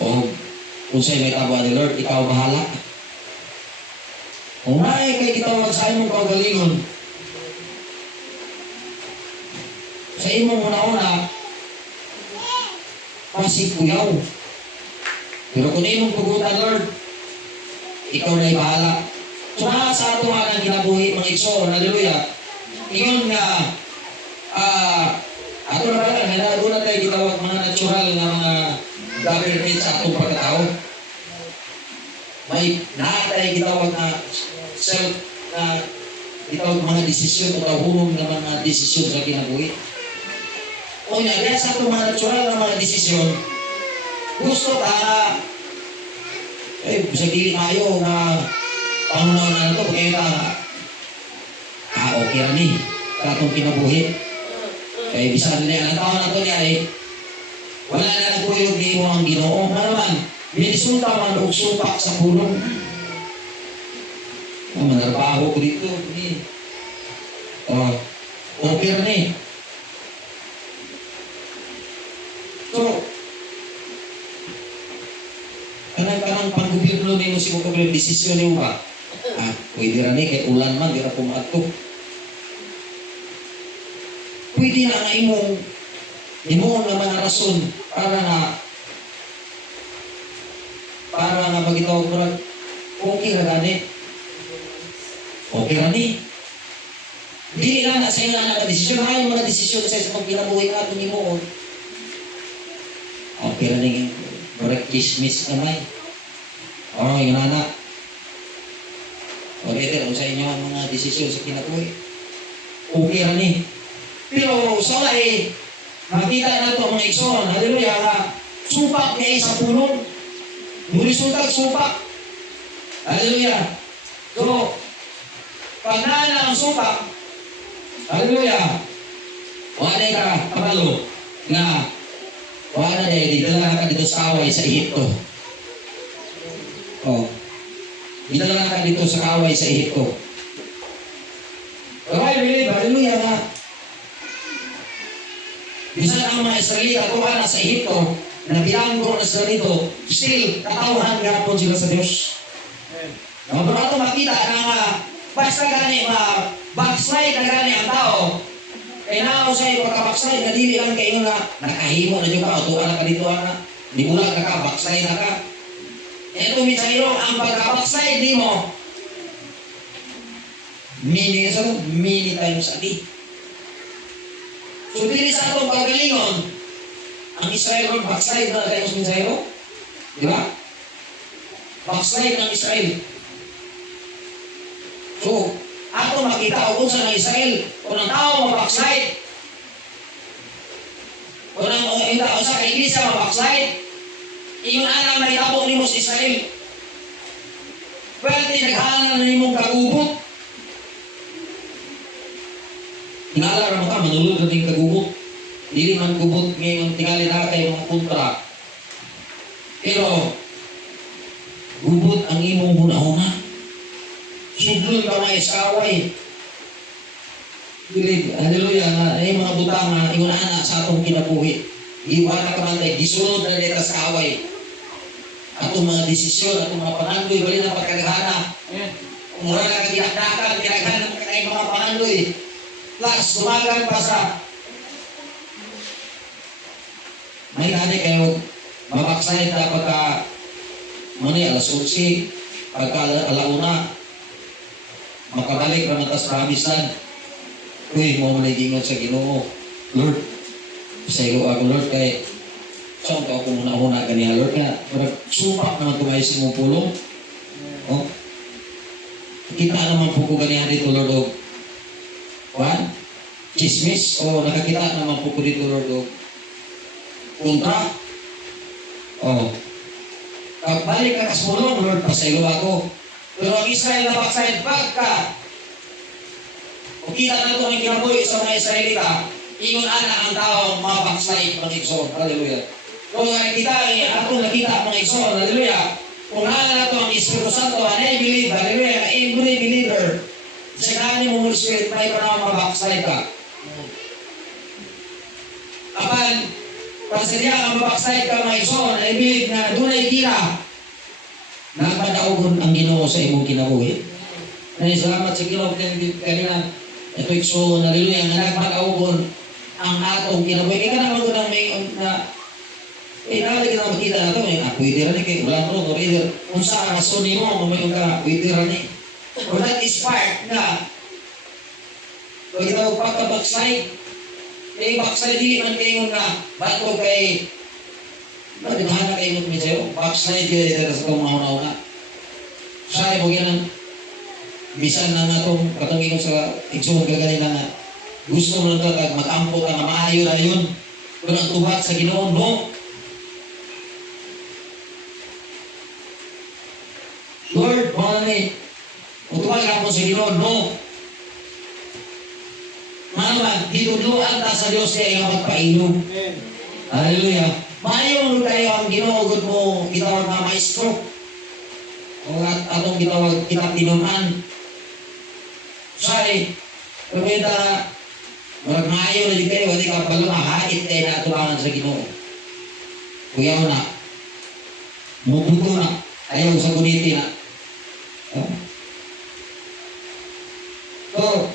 O kung sa'yo may tabo ni Lord, ikaw bahala. Kung may kay kitawag sa imong kaugalingon, sa imong una-una, pasikuyaw. Pero kung imong tugutan, Lord, ikaw na'y bahala. So sa ato nga ng ginabuhi, mga igsoon, hallelujah, ingon nga, ato na pala, doon na tayo gitawag mga natural na mga government sa atong pagkatao. May naatay gitawag na self na gitawag mga desisyon o tawhurong na mga desisyon sa kinabuhi. O nga, kaya sa atong mga natural na mga desisyon, gusto ta sa dili kayo na pangunaw na ito, kaya okay rin sa atong kinabuhi. Kaya bisan niya, ang tao na ito niya wala na nagpuyog ni mo ang Ginoo. Manaman, binisulta man o supak sa pulong. Manarbaho ko dito. Okay rin So, kanang pang-gobyerno ni mo si mo kong desisyon ni mo ba? Pwede rin kay ulan man, di na pumato. Pwede na nga imong na mga rason para nga magitaw ko rin, okay na gani. Okay na Dili lang na sa iyo na desisyon. Ay, mga desisyon sa pagkinabuhi nga ito ni mo. Okay na yung break-kismis kamay. Yun na. Okay, sa inyo ang mga desisyon sa kinabuhi. Okay na Pero sa makita na ito mga igsoon, hallelujah, na supak niya sa pulong. Mulisuntag supak. Hallelujah. So, pag naala ang supak, hallelujah, wala ka kapalo na wala na didala ka dito sa away sa Ehipto. Didala ka dito sa away sa Ehipto. I believe, hallelujah, na bisan ang mga Israelita kung na sa Ehipto, na bilanggo na sila dito, still, katauhan nga po sila sa Diyos. Pero ito makita na basta gani, backslide na gani ang tao, kaya na ako sa'yo, pagka-backslide, na dili lang kayo na nakahimo na dyan ka, o tuwa na ka dito, di mo lang ka, backslide na ka. Ito minsan ang pagka-backslide di mo, many times a day. So, dili sa itong pagalingon, ang Israel ron, backslide na tayo sa Israel. Di ba? Backslide ng Israel. So, ato makita kung saan ng Israel, kung ang tao mabackslide, kung ang sa kaiglesia mabackslide, iyon alam may tapong ni mo sa Israel. Pwede naghanan na ni mong kagubot. Tinala mo ka, manulog na din kagubot. Dili man gubot ngayon, tingali na kayo mga kontra. Pero, gubot ang imong huna-huna. Sudlon ka mga iskaway. Bilib, hallelujah, ay mga butang na iunana sa atong kinabuhi. Iwana ka man tayo, gisunod na dito sa away. Atong mga desisyon, atong mga panandoy, bali na pagkagana. Mura na kagiyakdakan, kagana ng mga panandoy. Plus, tumagan pa sa may nani kayo mabaksay na pagka muni alas 11, pagka alauna, makabalik na matas promisan. Uy, mo manigingon sa Ginoo. Lord, sa iyo ako Lord, kay So, ako muna kaniya, Lord, kaya supak naman tumayo sa mong pulong. Oh. Kita naman po ko ganihan dito, Lord, o Juan, chismis, o nakakita naman po ko dito, Lord, o kontra. O, balik ka sa pulong, Lord, pasaylo ako. Pero ang Israel na backside, pagka o kita na ito ang kinabuhi sa mga Israelita, ingon ana ang tao mga backslide mga igsoon. Hallelujah. Kung nakita, ako nakita mga igsoon. Hallelujah. Kung ana na ito ang Espiritu Santo, and I believe, hallelujah, every believer, sa kanya mong Spirit, may panahon mga backslide ka. Apan, pansariya ang backslide ka mga igsoon, I believe na dunay kira, nagpadaogon ang Ginoo sa imong kinabuhi. Salamat sa Ginoo kanina. Ito igsoon, hallelujah, nga nagpadaogon ang atong kinabuhi. Ika naman ko ng may na nalagyan na makita na ito, pwede rin kay ulan ro, pwede kung saan rason mo, kumayon ka, pwede rin or that is part na pag ito pagka-backslide, may backslide hindi man kayo nga ba't ko kay magdinahan na kayo mo sa'yo, backslide kayo dito sa itong mauna-una. Siya mo yan, bisan na nga itong katungin sa igsoon kaganina nga gusto mo lang ito, mag-ampo ka nga maayo na yun, kung ang tubat sa Ginoo, no? Lord, mga na utuwag ako sa Ginoo, no? Manaman, ditudluan ta sa Diyos kaya nga magpainom. Hallelujah. Maayon kayo ang ginuugod mo, gitawag na maestro. O atong gitawag kinatinuman. Sorry, pagkita, maayon na di kayo, hindi ka pala mahait kayo na atulangan sa Ginoo. Kuya mo na, mubuto na, ayaw sa guniti na. So,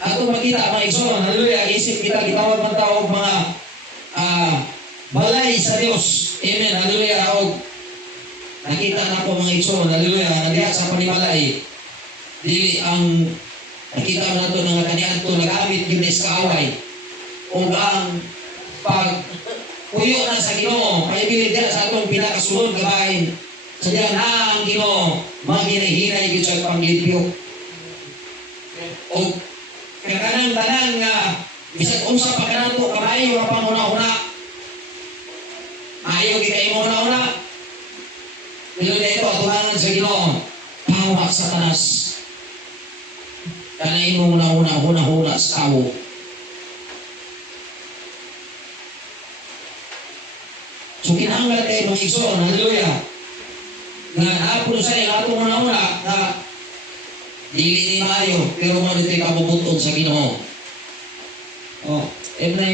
ato makita mga igsoon, hallelujah, isip kita, gitawag man tao mga balay sa Diyos. Amen, hallelujah. O, nakita na po mga igsoon, hallelujah, nadiya sa panimalay. Dili ang nakita na ito ng kanian ito, nagamit yun is kaaway. O ang pag puyo na sa Ginoo, ay bilid yan sa itong pinakasunod gabahin. Sadya na ang Ginoo, maghinay-hinay yun sa panglipyo. O kanang-tanang nga, bisag unsa pa ka na ito, kamayo ang panguna-una. Ayaw kita yung una-una. Pero dito, atulangan sa Ginoo, pawak sa tanas. Kanain mo una-una sa kawo. So kinahanglan kayo mga igsoon, hallelujah. Nga hapon sa iyo, atong una-una, na dili ni maayo, pero mo dito kabubuton sa Ginoo. Oh, M9,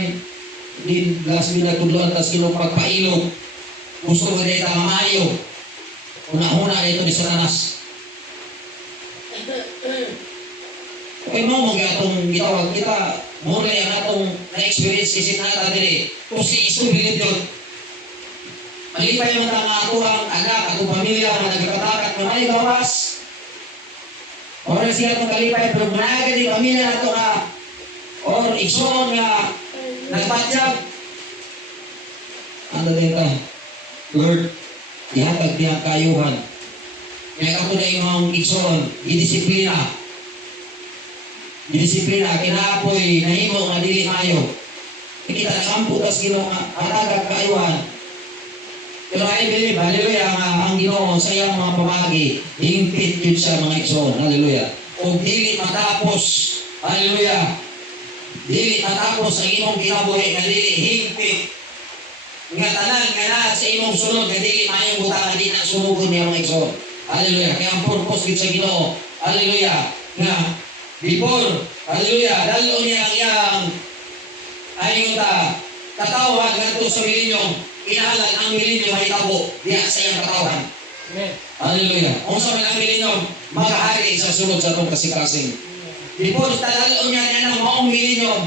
din last minute kudluan tas Ginoo pagpailog. Gusto mo dito maayo. Una-una ito ni Satanas. Okay mo atong gitawag kita, muna ang atong na-experience isip na diri. Kung si Isu bilid yun. Malipay mo na nga ako ang anak, ako pamilya na nagkatakat na may gawas. Or siya itong kalipay, pero managa di pamilya na ito nga or igsoon nga nagpatyag. Ano dito? Lord, ihatag niya kayuhan. Kaya ako na yung igsoon, idisiplina. Idisiplina, kinaapoy, nahimo nga dili mayo. Kita na kampo, tas Ginoo nga, hatagag kayuhan. Pero I believe, hallelujah, ang Ginoo sa iyang mga pamagi, hingpit yun siya mga igsoon, hallelujah. O dili matapos, hallelujah, dili matapos ang imong kinabuhi, nga dili hingpit. Nga tanan, nga na sa imong sunod, nga dili mayong butang, nga di na sumugon niya mga igsoon. Hallelujah, kaya ang purpose din sa Ginoo, hallelujah, nga before, hallelujah, dalo niya ang iyang, ayon ta, katawan nga ito sa milinyong, inahalan ang milinyo ay tabo diya sa iyang katawan. Amen. Hallelujah. Kung sa mga milinyo, magahari sa sunod sa itong kasikasing. Before talalo niya ng maong milinyo,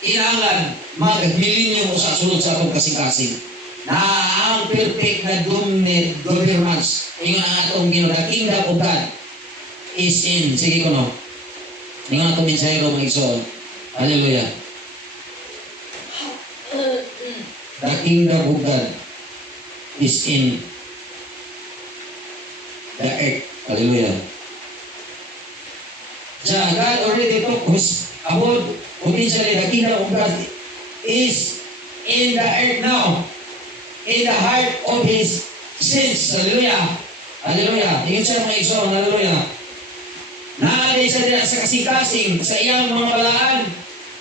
inahalan mag-milinyo mo sa sunod sa itong kasikasing. Na ang perfect na governance, yung atong ginagawa, kingdom of God is in, sige ko no, yung atong mensahero mga igsoon. Hallelujah. The kingdom of God is in the earth. Hallelujah. God already talked about potentially the kingdom of God is in the earth now, in the heart of His saints. Hallelujah. Hallelujah. Tingin siya mga iso. Hallelujah. Naaday sa diyan sa kasing-kasing sa iyang mga balaan.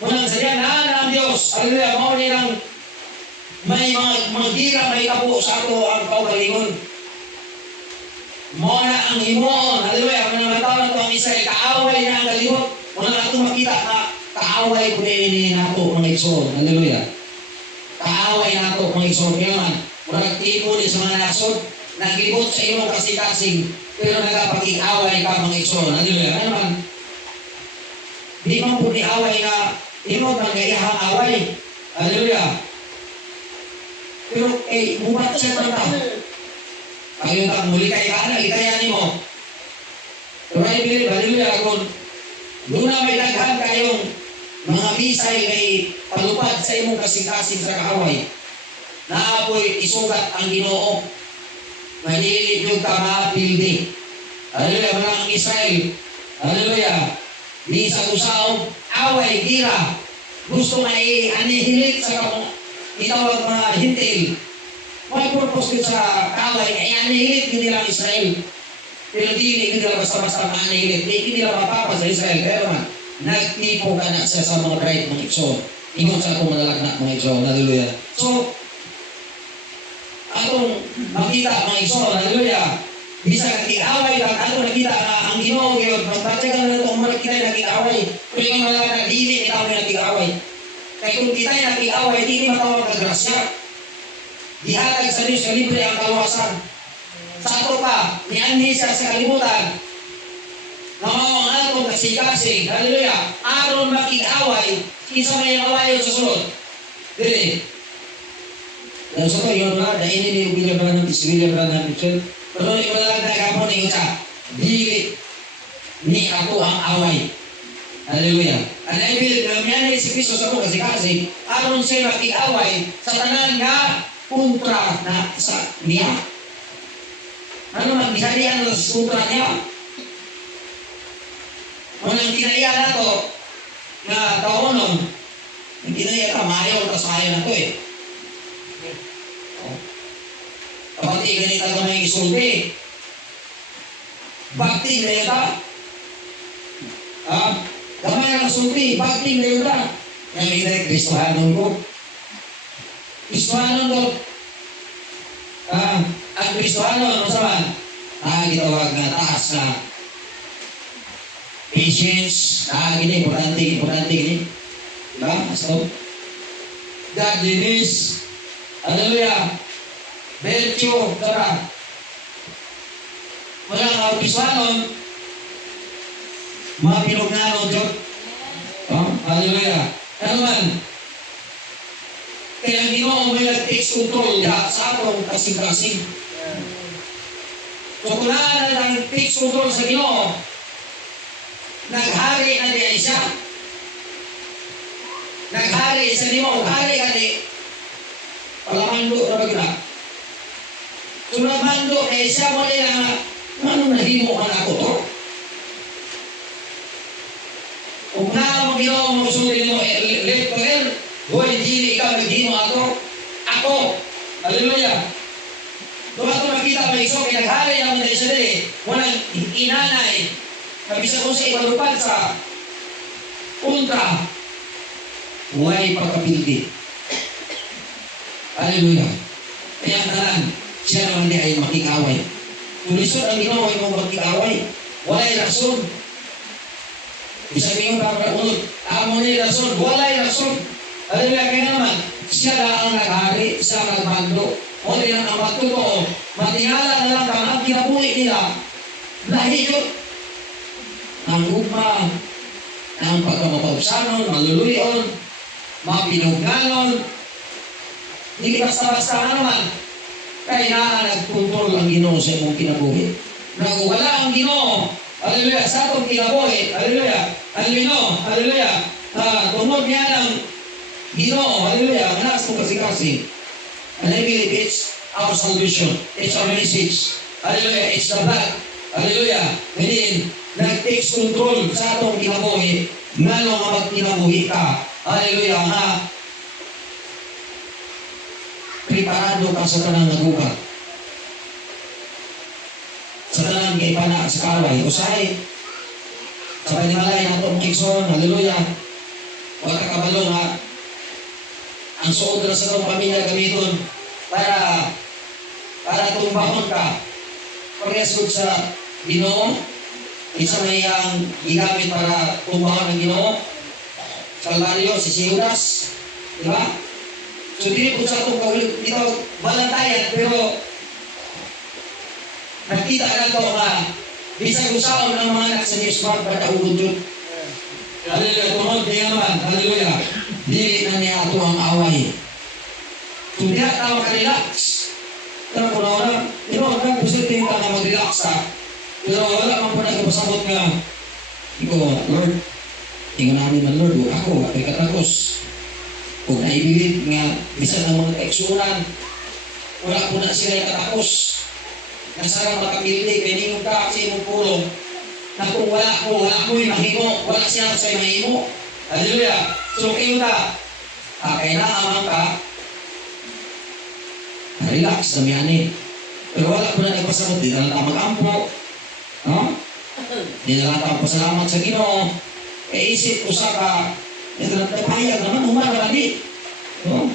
Munang sa diyan, ang Diyos. Hallelujah. Mao nilang may mga gira, may tabo sa ato ang kaugalingon. Mao na ang himuon. Hallelujah. Mga mataw na ito ang Israel. Kaaway na ang galibot. Muna na ito makita na kaaway po din nato mga iso. Hallelujah. Kaaway nato mga iso. Kaya man, muna nagtipo din sa mga nasod. Naglibot sa iyong kasing-kasing. Pero nagapag-iaway ka mga iso. Hallelujah. Ano man? Di man po ni away na imong nangayahang away. Hallelujah. Pero bumat siya ng tao. Ayun ang muli kay ka na, itayan mo. Pero ay bilib, hallelujah, kung doon na may daghan kayong mga bisay may palupad sa imong kasing-kasing sa kaaway. Naapoy isugat ang Ginoo. Malilip yung kamapildi. Hallelujah, mga Israel. Hallelujah. Di sa usaw, away, gira. Gusto may anihilit sa itawag mga hintil. May purpose ko sa away, ay anihilit ko nilang Israel. Pero di nila basta-basta anihilit. Di nila mapapa sa Israel. Pero man, nagtipo ka na siya sa mga bright mga ikso. Ingon sa akong malalagnak mga ikso. Hallelujah. So, atong makita mga iso, hallelujah. Bisa nag-iaway lang, atong nakita na ang Ginoo ngayon, magpatyagan na itong mga kita nag-iaway. Pero yung mga nag-dili, itaw na nag-iaway. Kaya kung kita nag-iaway, hindi matawag na grasya. Dihatag sa Diyos na libre ang kawasan. Sa ato pa, nianhi siya sa kalimutan. Namawang atong kasing-kasing, hallelujah. Aron makig-away, isa may awayon sa sunod. Dili. Dan sa to, yun na, dahil ini yung William Branham, is William Branham Mitchell. Pero yung malalag na kapon ni Ucha, dili ni ako ang away. Hallelujah. Ang naibilig na miyanay si Kristo sa ako kasi aron siya makik-away sa tanan nga kontra na sa niya. Ano man, bisarihan na sa kontra niya. Unang kinaiya na to, na taonon, ang kinaiya ka, mayaw na sa ayaw na to eh. Kapag ganito ka may isulti, bakting na yun ka. Kamay na kasulti, bakting na yun ka. Yang hindi, Kristohanon ko. Kristohanon ko. Ang Kristohanon, masaman, gitawag na taas na patience, gini, importante gini. Diba? So, godliness, hallelujah, virtue, tara. Walang Kristohanon, mga pinugnanon, Diyos. Hallelujah. Ano man, kaya Ginoo may nag-takes control sa atong kasing-kasing. So kung na takes control sa Ginoo, naghari na diyan siya. Naghari sa Ginoo, hari ka di. Palamando na bagla. So nagmando kaya siya mo nila ano nahimo ka na ako to? Kung na mo Ginoo mo usulin mo, left to hell, boy, hindi ikaw naghimo ako. Hallelujah. Kung ako makita may iso, kinaghari naman na siya din, walang inanay, kabisa ko sa ibalupad sa unta, huwag pagkapildi. Hallelujah. Kaya ang tanan, siya naman di ay makikaway. Tulisod ang Ginoo ay mong makikaway. Walay rason. Bisa ngayon para unod, amo ni rason, walay rason. Hallelujah. Kaya naman, siya na ang naghari, siya ang nagmando. O din ang matuto, matingala na lang kang ang kinabuhi nila, lahi yun. Ang ugma, ang pagkamapausanon, maluluyon, mapinugnanon, hindi basta-basta naman. Kaya nagkontrol ang Ginoo sa imong kinabuhi. Nagwala ang Ginoo, hallelujah, sa atong kinabuhi, hallelujah, hallelujah, tungod niya ng Ginoo, hallelujah, manas mo kasi-kasi. And I believe it's our salvation. It's our message. Hallelujah. It's the blood. Hallelujah. Ngayon, nag-takes control sa atong kinabuhi. Ngano nga magkinabuhi ka. Hallelujah. Nga, preparado ka sa tanang nagugat. Sa tanang kaipana sa kaway. Usahay. Sa panimalay na itong kikson. Hallelujah. Huwag ka kabalo nga. Ang suod na sa itong pamilya gamiton para tumbahon ka. Pag-esod sa Ginoo, isa may ang gigamit para tumbahon ng Ginoo. Kalbaryo, si Judas. Diba? So, dili po sa itong kaulit dito, balantayan, pero nakita na ito nga, bisag usaon ang mga anak sa Diyos magpadaugod yun. Hallelujah. Tungod niya naman. Hallelujah. Dili na niya ato ang away. So, diya tao ka-relax. Pero kung na, ang positive ka na mag-relax ha. Pero wala man po nagpasabot nga. Iko, Lord, tingnan namin ng Lord, ako, ay katagos. Kung naibilid nga, bisan ng mga kaiksunan, wala po na sila katapos. Nasarang makapildi, piningon ka sa imong pulong. Na kung wala ko'y mahimo, wala siya sa'yo mahimo. Hallelujah. So, kayo na, kaya naamang ka, relax, damihanin. Pero wala po na nagpasabot, di na lang mag-ampo. No? Di na lang pasalamat sa Ginoo. Isip ko sa ka, ito lang tapayag naman, humana naman di. No?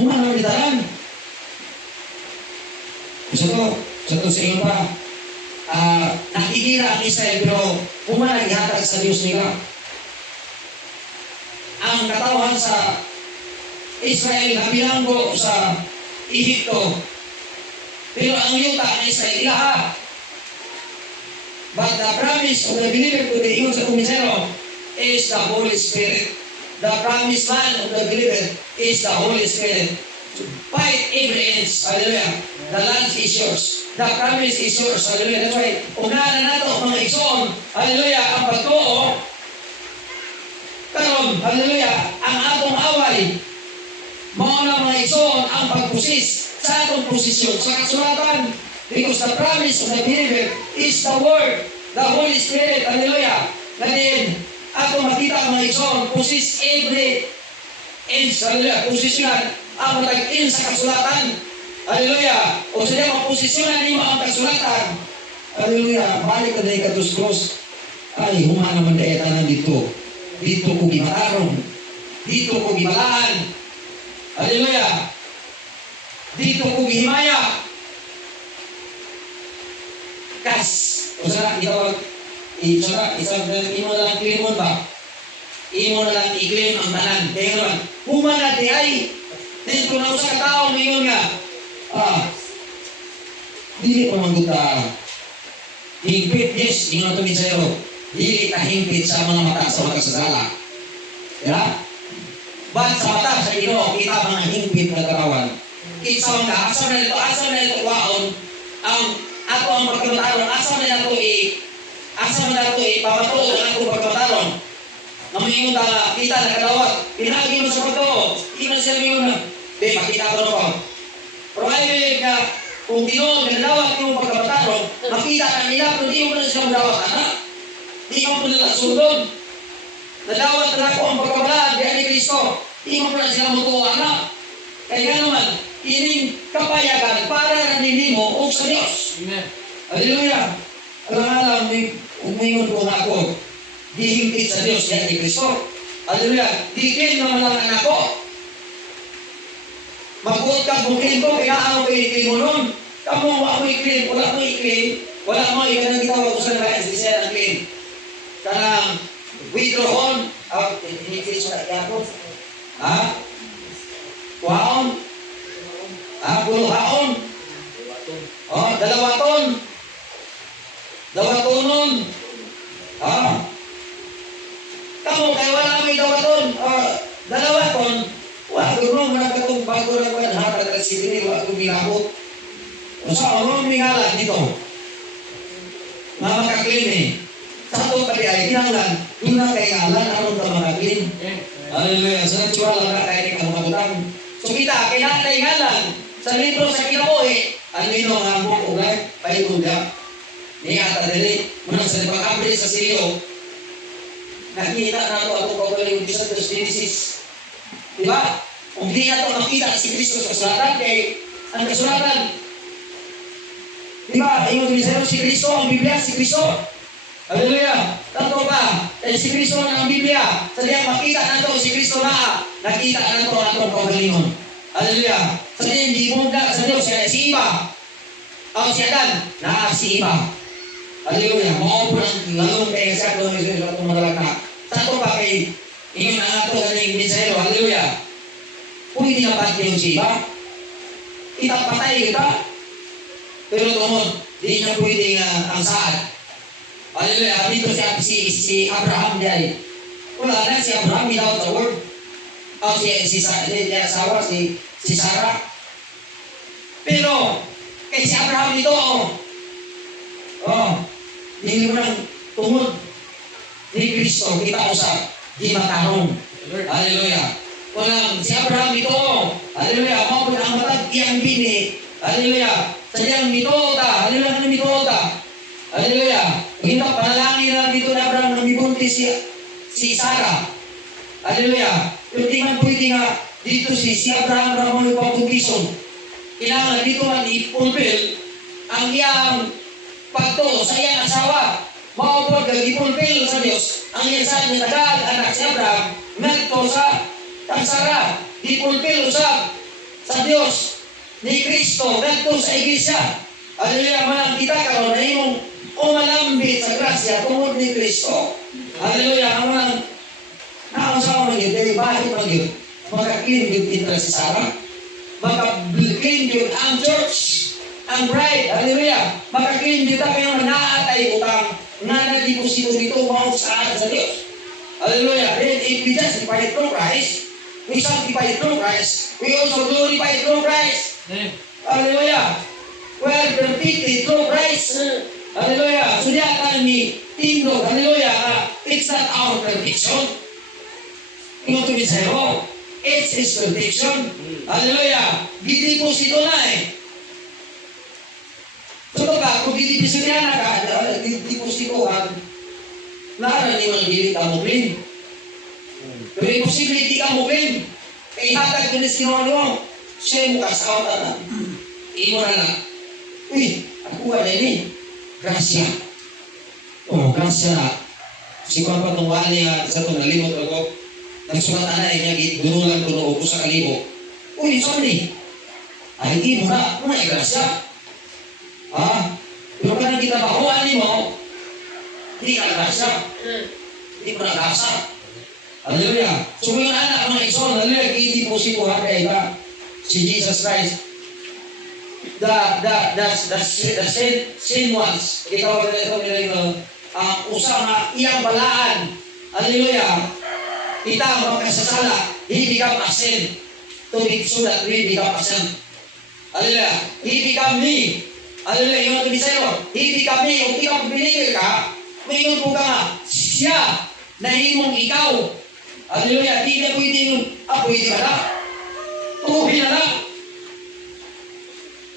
Humana naman di talan. Sa to sa inyo pa, nakikira ang Israel pero humana ihatag sa Diyos nila. Ang katawan sa Israel na bilanggo sa Egypto. Pero ang yuta ng Israel, ilaha. But the promise of the believer to the ingon sa kumisero is the Holy Spirit. The promised land of the believer is the Holy Spirit. So fight every inch. Hallelujah. The land is yours. The promise is yours. Hallelujah. That's why, unahan na nato mga igsoon. Hallelujah. Ang pagtuo. Karon, hallelujah. Ang atong away. Mga mga igsoon ang pagpusis sa atong posisyon sa kasulatan. Because the promise of the believer is the Word, the Holy Spirit. Hallelujah. Ganyan, atong makita ang mga igsoon, pusis every inch. Hallelujah. Posisyonan ang matag-in sa kasulatan. Hallelujah. O sila maposisyonan niyo ang kasulatan. Hallelujah. Balik ka dahil katus-krus. Ay, humana naman dahil tanan dito. Dito ko gimatarong. Dito ko gibalaan. Hallelujah. Dito ko gihimaya. Kas. O sana, itawag. Isang imo na lang kilimon ba? Imo na lang i-claim ang tanan. Kaya naman, humana di ay. Dito na sa tao, ngayon nga. Dili pa mangguta. Hingpit, yes, ingon na ito sa'yo. Dili na hingpit sa mga mata sa mga kasasala. Yeah? But sa mata, sa Ginoo, kita mga hingpit na karawan. Kita mga, asam na ito, waon, ang ako ang pagkamatarong, asam na ito pamatuo ang ako pagkamatarong. Namingon na, kita na kadawat, pinagi mo sa pagkao, hindi na siya mingon na, di, makita ko na po. Pero ay nga, kung Ginoo, nadawat yung pagkamatarong, makita na nila, pero di mo na siya madawat, anak. Di mo na sundod. Nadawat na ako ang pagkamalaan, di ni Kristo. Di mo na sila mutuo, anak. Kaya naman, ining kapayagan para nanini mo o sa Diyos. Amen. Hallelujah. Alam, umingon ko na ako, di hingkit sa Diyos, yan ni Kristo. Hallelujah. Di kayo naman lang anak ko. Magbuot ka bukin ko, kaya ako kayo mo nun. Kamu, ako i-claim, wala mo i-claim, wala mo i-claim, gitawag ko sa nabaya, hindi siya na-claim. Kanang, withdraw on, hindi siya na-claim. Ha? Waon? Puluhaon? Dalawaton? Dawatonon? Kamu, kaya wala may dawaton. Dalawaton? Wala ko nung managkatong bago na kwan, hatag at sibili, wala ko bilabot. O sa ano mingala dito? Mga makaklin eh. Sa ito pati ay kinanglan, hinang kay ngalan, anong ka makaklin? Hallelujah. Sa nagsuwala na kaya ni kamukabutan. So So kita, kinakaingalan sa libro sa kinabuhi, ang minong ang buko gay, paitulga. Niya ata dili, muna sa pag-abri sa silyo, nakita na ito ako pagaling sa Genesis. Diba? Kung di na ito makita si Kristo sa kasulatan, kay ang kasulatan, diba? Yung tulisan si Kristo, ang Biblia, si Kristo. Hallelujah! Tato ba? Eh, si Kristo na ang Biblia. Sadya makita na ito si Kristo na, nakita na ito ang atong pagalingon. Hallelujah! Sadya hindi mo na sa Diyos, siya si Iba. Ang siya dan, na si Iba. Hallelujah! Mao po ang lalong kaya siya kung may sila itong madalaka. Tato ba kay inyo na nga ito galing minsayro? Hallelujah! Pwede na pati yung si Iba. Kita patay kita. Pero tungod, di na pwede ang saad. Hallelujah! Dito si Abraham diyan. Wala na si Abraham without the word. O si asawa, si Sarah. Pero, kay si Abraham ito, hindi mo nang tungod ni Kristo, kita usap, di matarong. Hallelujah! Walang si Abraham ito, hallelujah, mapun ang matag iyang bini, hallelujah, sadyang mitota, hallelujah, mitota, hallelujah, hindi panalangin na dito na Abraham nang ibuntis si Sarah, hallelujah, yung di man pwede nga dito si Abraham na mga pabuntisun, kailangan dito man ipulpil ang iyang pagto sa iyang asawa, maupod kag ipulpil sa Dios ang iyang sa nagdaag anak si Abraham ngadto sa Sarah, ipulpil usab sa Dios ni Kristo ngadto sa iglesia. Hallelujah, manang kita karon na imong umalambit sa grasya tungod ni Kristo. Hallelujah, manang nausa mo gyud kay bahit mo gyud maka-clean gyud si Sarah, maka-clean gyud ang church, ang bride. Hallelujah, maka-clean gyud ta kayo naatay utang nga nagdeposito dito mao sa Dios. Hallelujah. Then if we justify through Christ, we sanctify through Christ, we also glorify through Christ. Hallelujah. We are perfected through Christ. Hallelujah. So diya kami tindog. Hallelujah. It's not our perfection. Tingnan to be zero. It's His perfection. Hallelujah. Gideposito na eh. So ba, kung gideposito na ka, gidepositohan, nara ni mga dili ka mo clean. Pero imposible di ka mo clean. Kaya ihatag ko na sinuano, siya mo kasawata na. Imo na na. Uy, ako wala ini. Grasya. Grasya na. Si Papa itong wali sa itong nalimot ako, nagsulat na niya, gunulan ko noong sa kalibo. Uy, sorry. Ay, imo na. Muna grasya. Pero ka na kita makuha ni mo, hindi ka nagkasa. Hindi ko nagkasa. Hallelujah. So ngayon anak mga ison, hallelujah, gideposito kay ba si Jesus Christ. The sin ones. Ikaw ba ito nila ang usang iyang balaan. Hallelujah. Kita magkasasala, he become a sin. To be so that we become a sin. Hallelujah. He become me. Hallelujah. Yung natin sa'yo, he become me. Kung ikaw binigil ka, mayroon po ka nga, siya na himong ikaw. Hallelujah. Di na pwede yung, pwede ka na. Tuhin na na.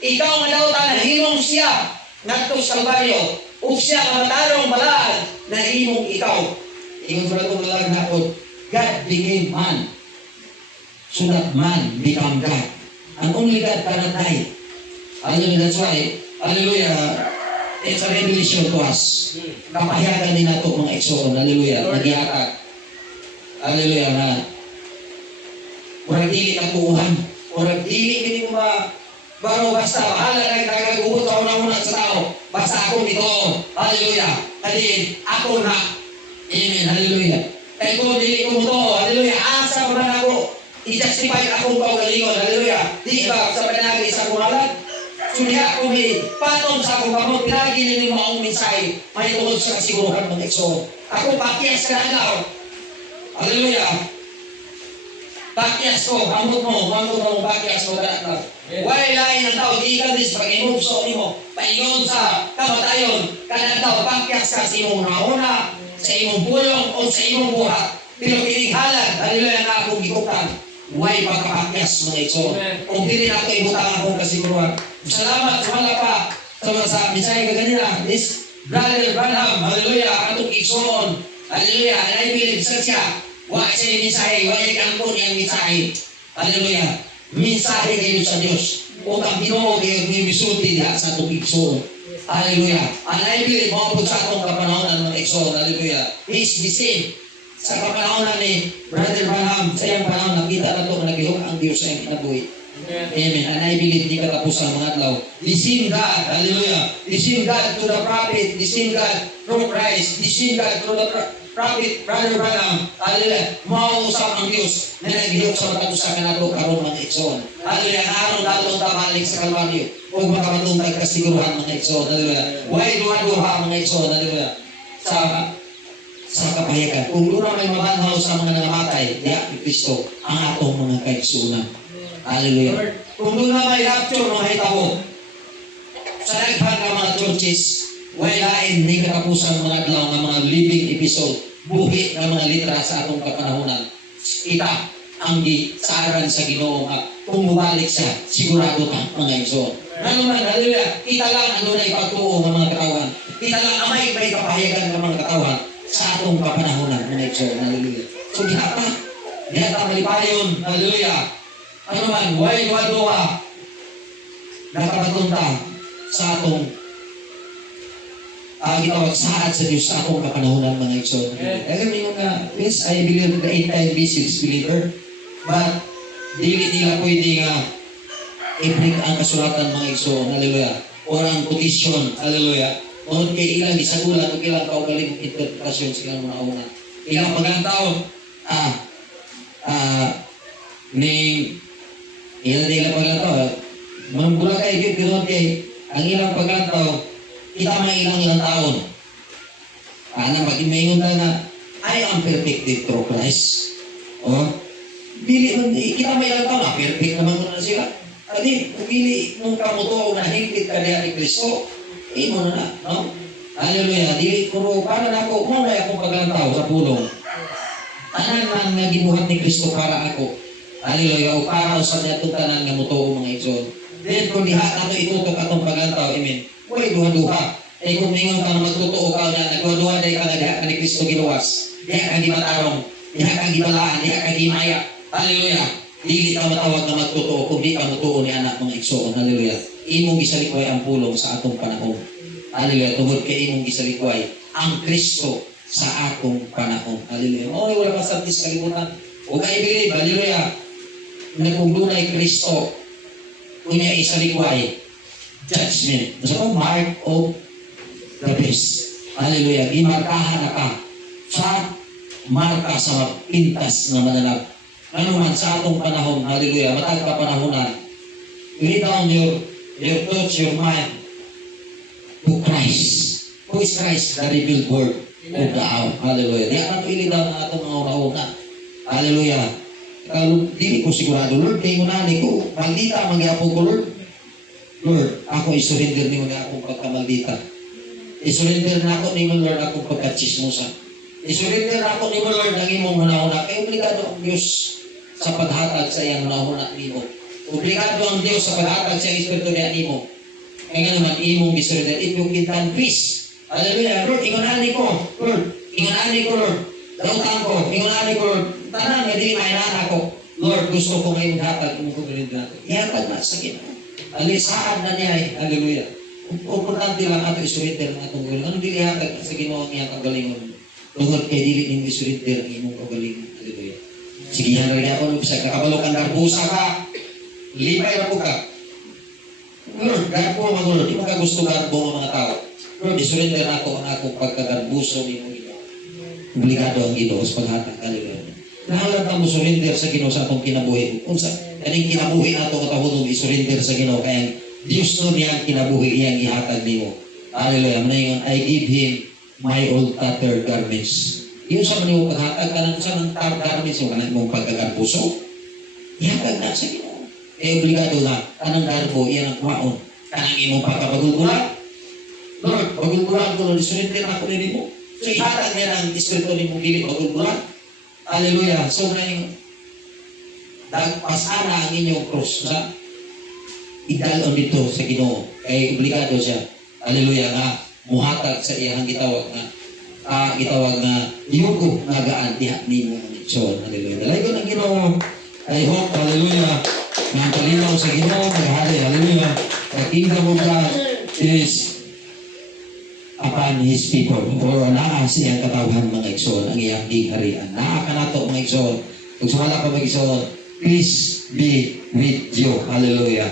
Ikaw nga daw ta na himong siya, nagto sa baryo, o siya nga matarong balaan na himong ikaw. Ingon pala itong lalag na po, God became man, so that man become God. And only God cannot die. Hallelujah. That's why, hallelujah, it's a revelation to us. Kapahiyagan din nato mga eksoron. Hallelujah. Nagyatag. Hallelujah na. Murag dili na tuuhan. Murag dili gini ko baro basta bahala na nagagubot sa unang-una sa tao. Basta ako dito. Hallelujah. Kadi ako na. Amen. Hallelujah. Kaya ko dili ko mo to. Hallelujah. Asa ko na ako. I-justify akong kaugalingon. Hallelujah. Di ba sa panagi sa kumalat? Suliha ko patong sa akong kamot, pinagi nila maong minsay, may tungkol sa kasiguruhan ng ekso. Ako pakyas ka na. Hallelujah. Pakyas ko, amot mo, pakyas mo ka na. Why lain ang tao, di ka dis, pag-inubso mo, paingon sa kamatayon, kanang tao, pakyas ka sa imong nauna, sa imong bulong, o sa imong buhat. Pero kinighalan, hallelujah na akong gikutan, Huwag pagkapakyas mga igsoon. Kung dili na ito ibutang akong kasiguruhan. Salamat, wala pa. Sa mensahe ka ganina, this Brother Branham, hallelujah, atong igsoon, hallelujah, and I believe sa siya, wa siya yung mensahe, wa yung angkon yung mensahe, hallelujah, mensahe kayo sa Diyos, o ang Ginoo kayo yung misulti diha sa atong igsoon, hallelujah, and I believe, maupod sa atong kapanahonan ng igsoon, hallelujah, is the same, sa kapanahonan ni Brother Branham, sa iyang panahon, nakita na ito, nagihok ang Diyos sa iyang kinabuhi. Amen. And I believe di katapusan mga adlaw. The same God, hallelujah. The same God to the prophet, the same God through Christ, the same God through the prophet, Brother Branham, hallelujah. Mauusap ang Diyos na naghihok sa matag usa kanato karon mga igsoon. Hallelujah. Aron dalon ta balik sa Kalbaryo ug makamatungtag kasiguruhan mga igsoon. Hallelujah. Way duha-duha mga igsoon. Hallelujah. Sa kapayagan. Kung doon may mabanhaw sa mga namatay, diya ni Kristo ang atong mga kaigsuonan. Hallelujah. Kung doon na may rapture mga hitabo, sa nagpag ng mga churches, walain ni katapusan mga adlaw ng mga living episode, buhi ng mga litra sa atong kapanahunan. Kita ang gisaran sa Ginoo nga kung mubalik siya, sigurado ka mga igsoon. Nanuman, hallelujah, kita lang ano na ipagtuo ng mga katawan. Kita lang amay may kapahayagan ng mga katawan sa atong kapanahunan mga igsoon. Hallelujah. So dihata malipayon, hallelujah. Ano man, huwag waduha nakabatunta sa atong gitawag saad sa Diyos sa atong kapanahunan mga igsoon. Alam niyo nga, yes, I believe the end-time basis believer, but dili nila pwede nga i-bring ang kasulatan mga igsoon, hallelujah, or ang petition, hallelujah, o kay ilang isagulan o ilang kaugaling interpretasyon silang mga una. Ilang pagkantaon, ilang nila pagkantaw, mangbula kayo yun, pero ang ilang pagkantaw, kita may ilang taon. Mag-imayon na I am perfected through Christ. Kita may ilang taon, perfect naman na sila. Adi, pili nung kamuto na hingkit ka niya ni Kristo, imo na, no? Hallelujah. Dili, pero para na ako, muna akong pagkantaw sa pulong. Tanan man nga gibuhat ni Kristo para ako. Hallelujah. O para sa niya itong tanan nga muto mga igsoon. Then kung diha nato itutok atong pagkantaw, amen. Huwag duha-duha. Kung mingon ka na magtotoo ka na nagduha-duha dahil ka na diha ka ni Kristo giluwas. Diha ka di matarong. Diha ka di balaan. Diha ka di maya. Hallelujah. Dili ka matawag na magtotoo kung di ka mutuo ni anak mga igsoon. Hallelujah. Imong gisalikway ang pulong sa atong panahon. Hallelujah. Tungod kay imong gisalikway ang Kristo sa atong panahon. Hallelujah. Wala ka sa kalimutan. O kaibigan, hallelujah. Nagpugdunay Kristo kunya isalikway judgment. Sa so, mark of the beast. Hallelujah. Gimarkahan na ka sa marka sa pintas na mananap. Ano man sa atong panahon, hallelujah, matag ka panahonan, lay down your thoughts, your mind to Christ. Who is Christ? The revealed word of the hour. Hallelujah. Di akan ito ilidaw na atong mga una-una. Hallelujah. Kalau dili ko sigurado, Lord, kay mo nani ko, maldita, magyapon ko, Lord. Lord, ako isurrender ni mo na akong pagkamaldita. Isurrender na ako ni mo, Lord, akong pagkachismosa. Isurrender na ako ni mo, Lord, ang imong hunahuna. Kaya obligado ang Diyos sa paghatag sa iyang hunahuna ni mo. Obligado ang Diyos sa paghatag sa iyang espiritu niya ni mo. Kaya naman, imong isurrender. If you can please. Hallelujah. Lord, ingunani ko. Lord, ingunani ko, Lord. Dautan ko, ingunani ko, Lord. Tanan nga di mainana ko. Lord, gusto ko ngayong hatag kung kumilig na ito. Ihatag na sa Ginoo. Alisahan na niya eh. Hallelujah. Importante lang ato isurrender na itong galing. Ano dili hatag sa Ginoo ang iyang kagalingon? Tungod kay dili ning isurrender ang imong kagalingon. Hallelujah. Sige, yan rin ako. Sa kakabalokan darbusa ka. Lipay na po ka. Lord, garbo mga Lord. Di mo ka gusto garbo ng mga tao. Lord, isurrender na ako ang akong pagkagarbuso ni mo Ginoo. Obligado ang Ginoo sa paghatag. Hallelujah. Nahalat na mo surrender sa Ginoo sa atong kinabuhi. Kung sa kaning kinabuhi nato katahudog isurrender sa Ginoo kaya Dios no niyang kinabuhi iyang ihatag nimo. Hallelujah. Maningon, I give him my old tattered garments. Yun sa manimo paghatag kanang sa ng tattered garments yung kanang mong pagkagarbuso. Ihatag na sa Ginoo. Obligado na kanang garbo iyan ang kuhaon. Kanang imong pagkapagulgulan. Lord, pagulgulan ko Lord, isurrender na ako nimo. So ihatag niya ng espiritu nimo dili pagulgulan. Hallelujah. So na yung Dagpasana ang inyong krus. Sa idalon dito sa Ginoo. Kay obligado siya. Hallelujah nga. Muhatag sa iyang gitawag nga yugo nga gaan diha nimo so hallelujah. Dalay ko ng Ginoo. I hope hallelujah. Nga kalinaw sa Ginoo maghari hallelujah. The kingdom of God is upon His people. Or naa siyang katawhan mga igsoon ang iyang giharian. Naa ka nato mga igsoon. Kung sumala ka mga igsoon, peace be with you. Hallelujah.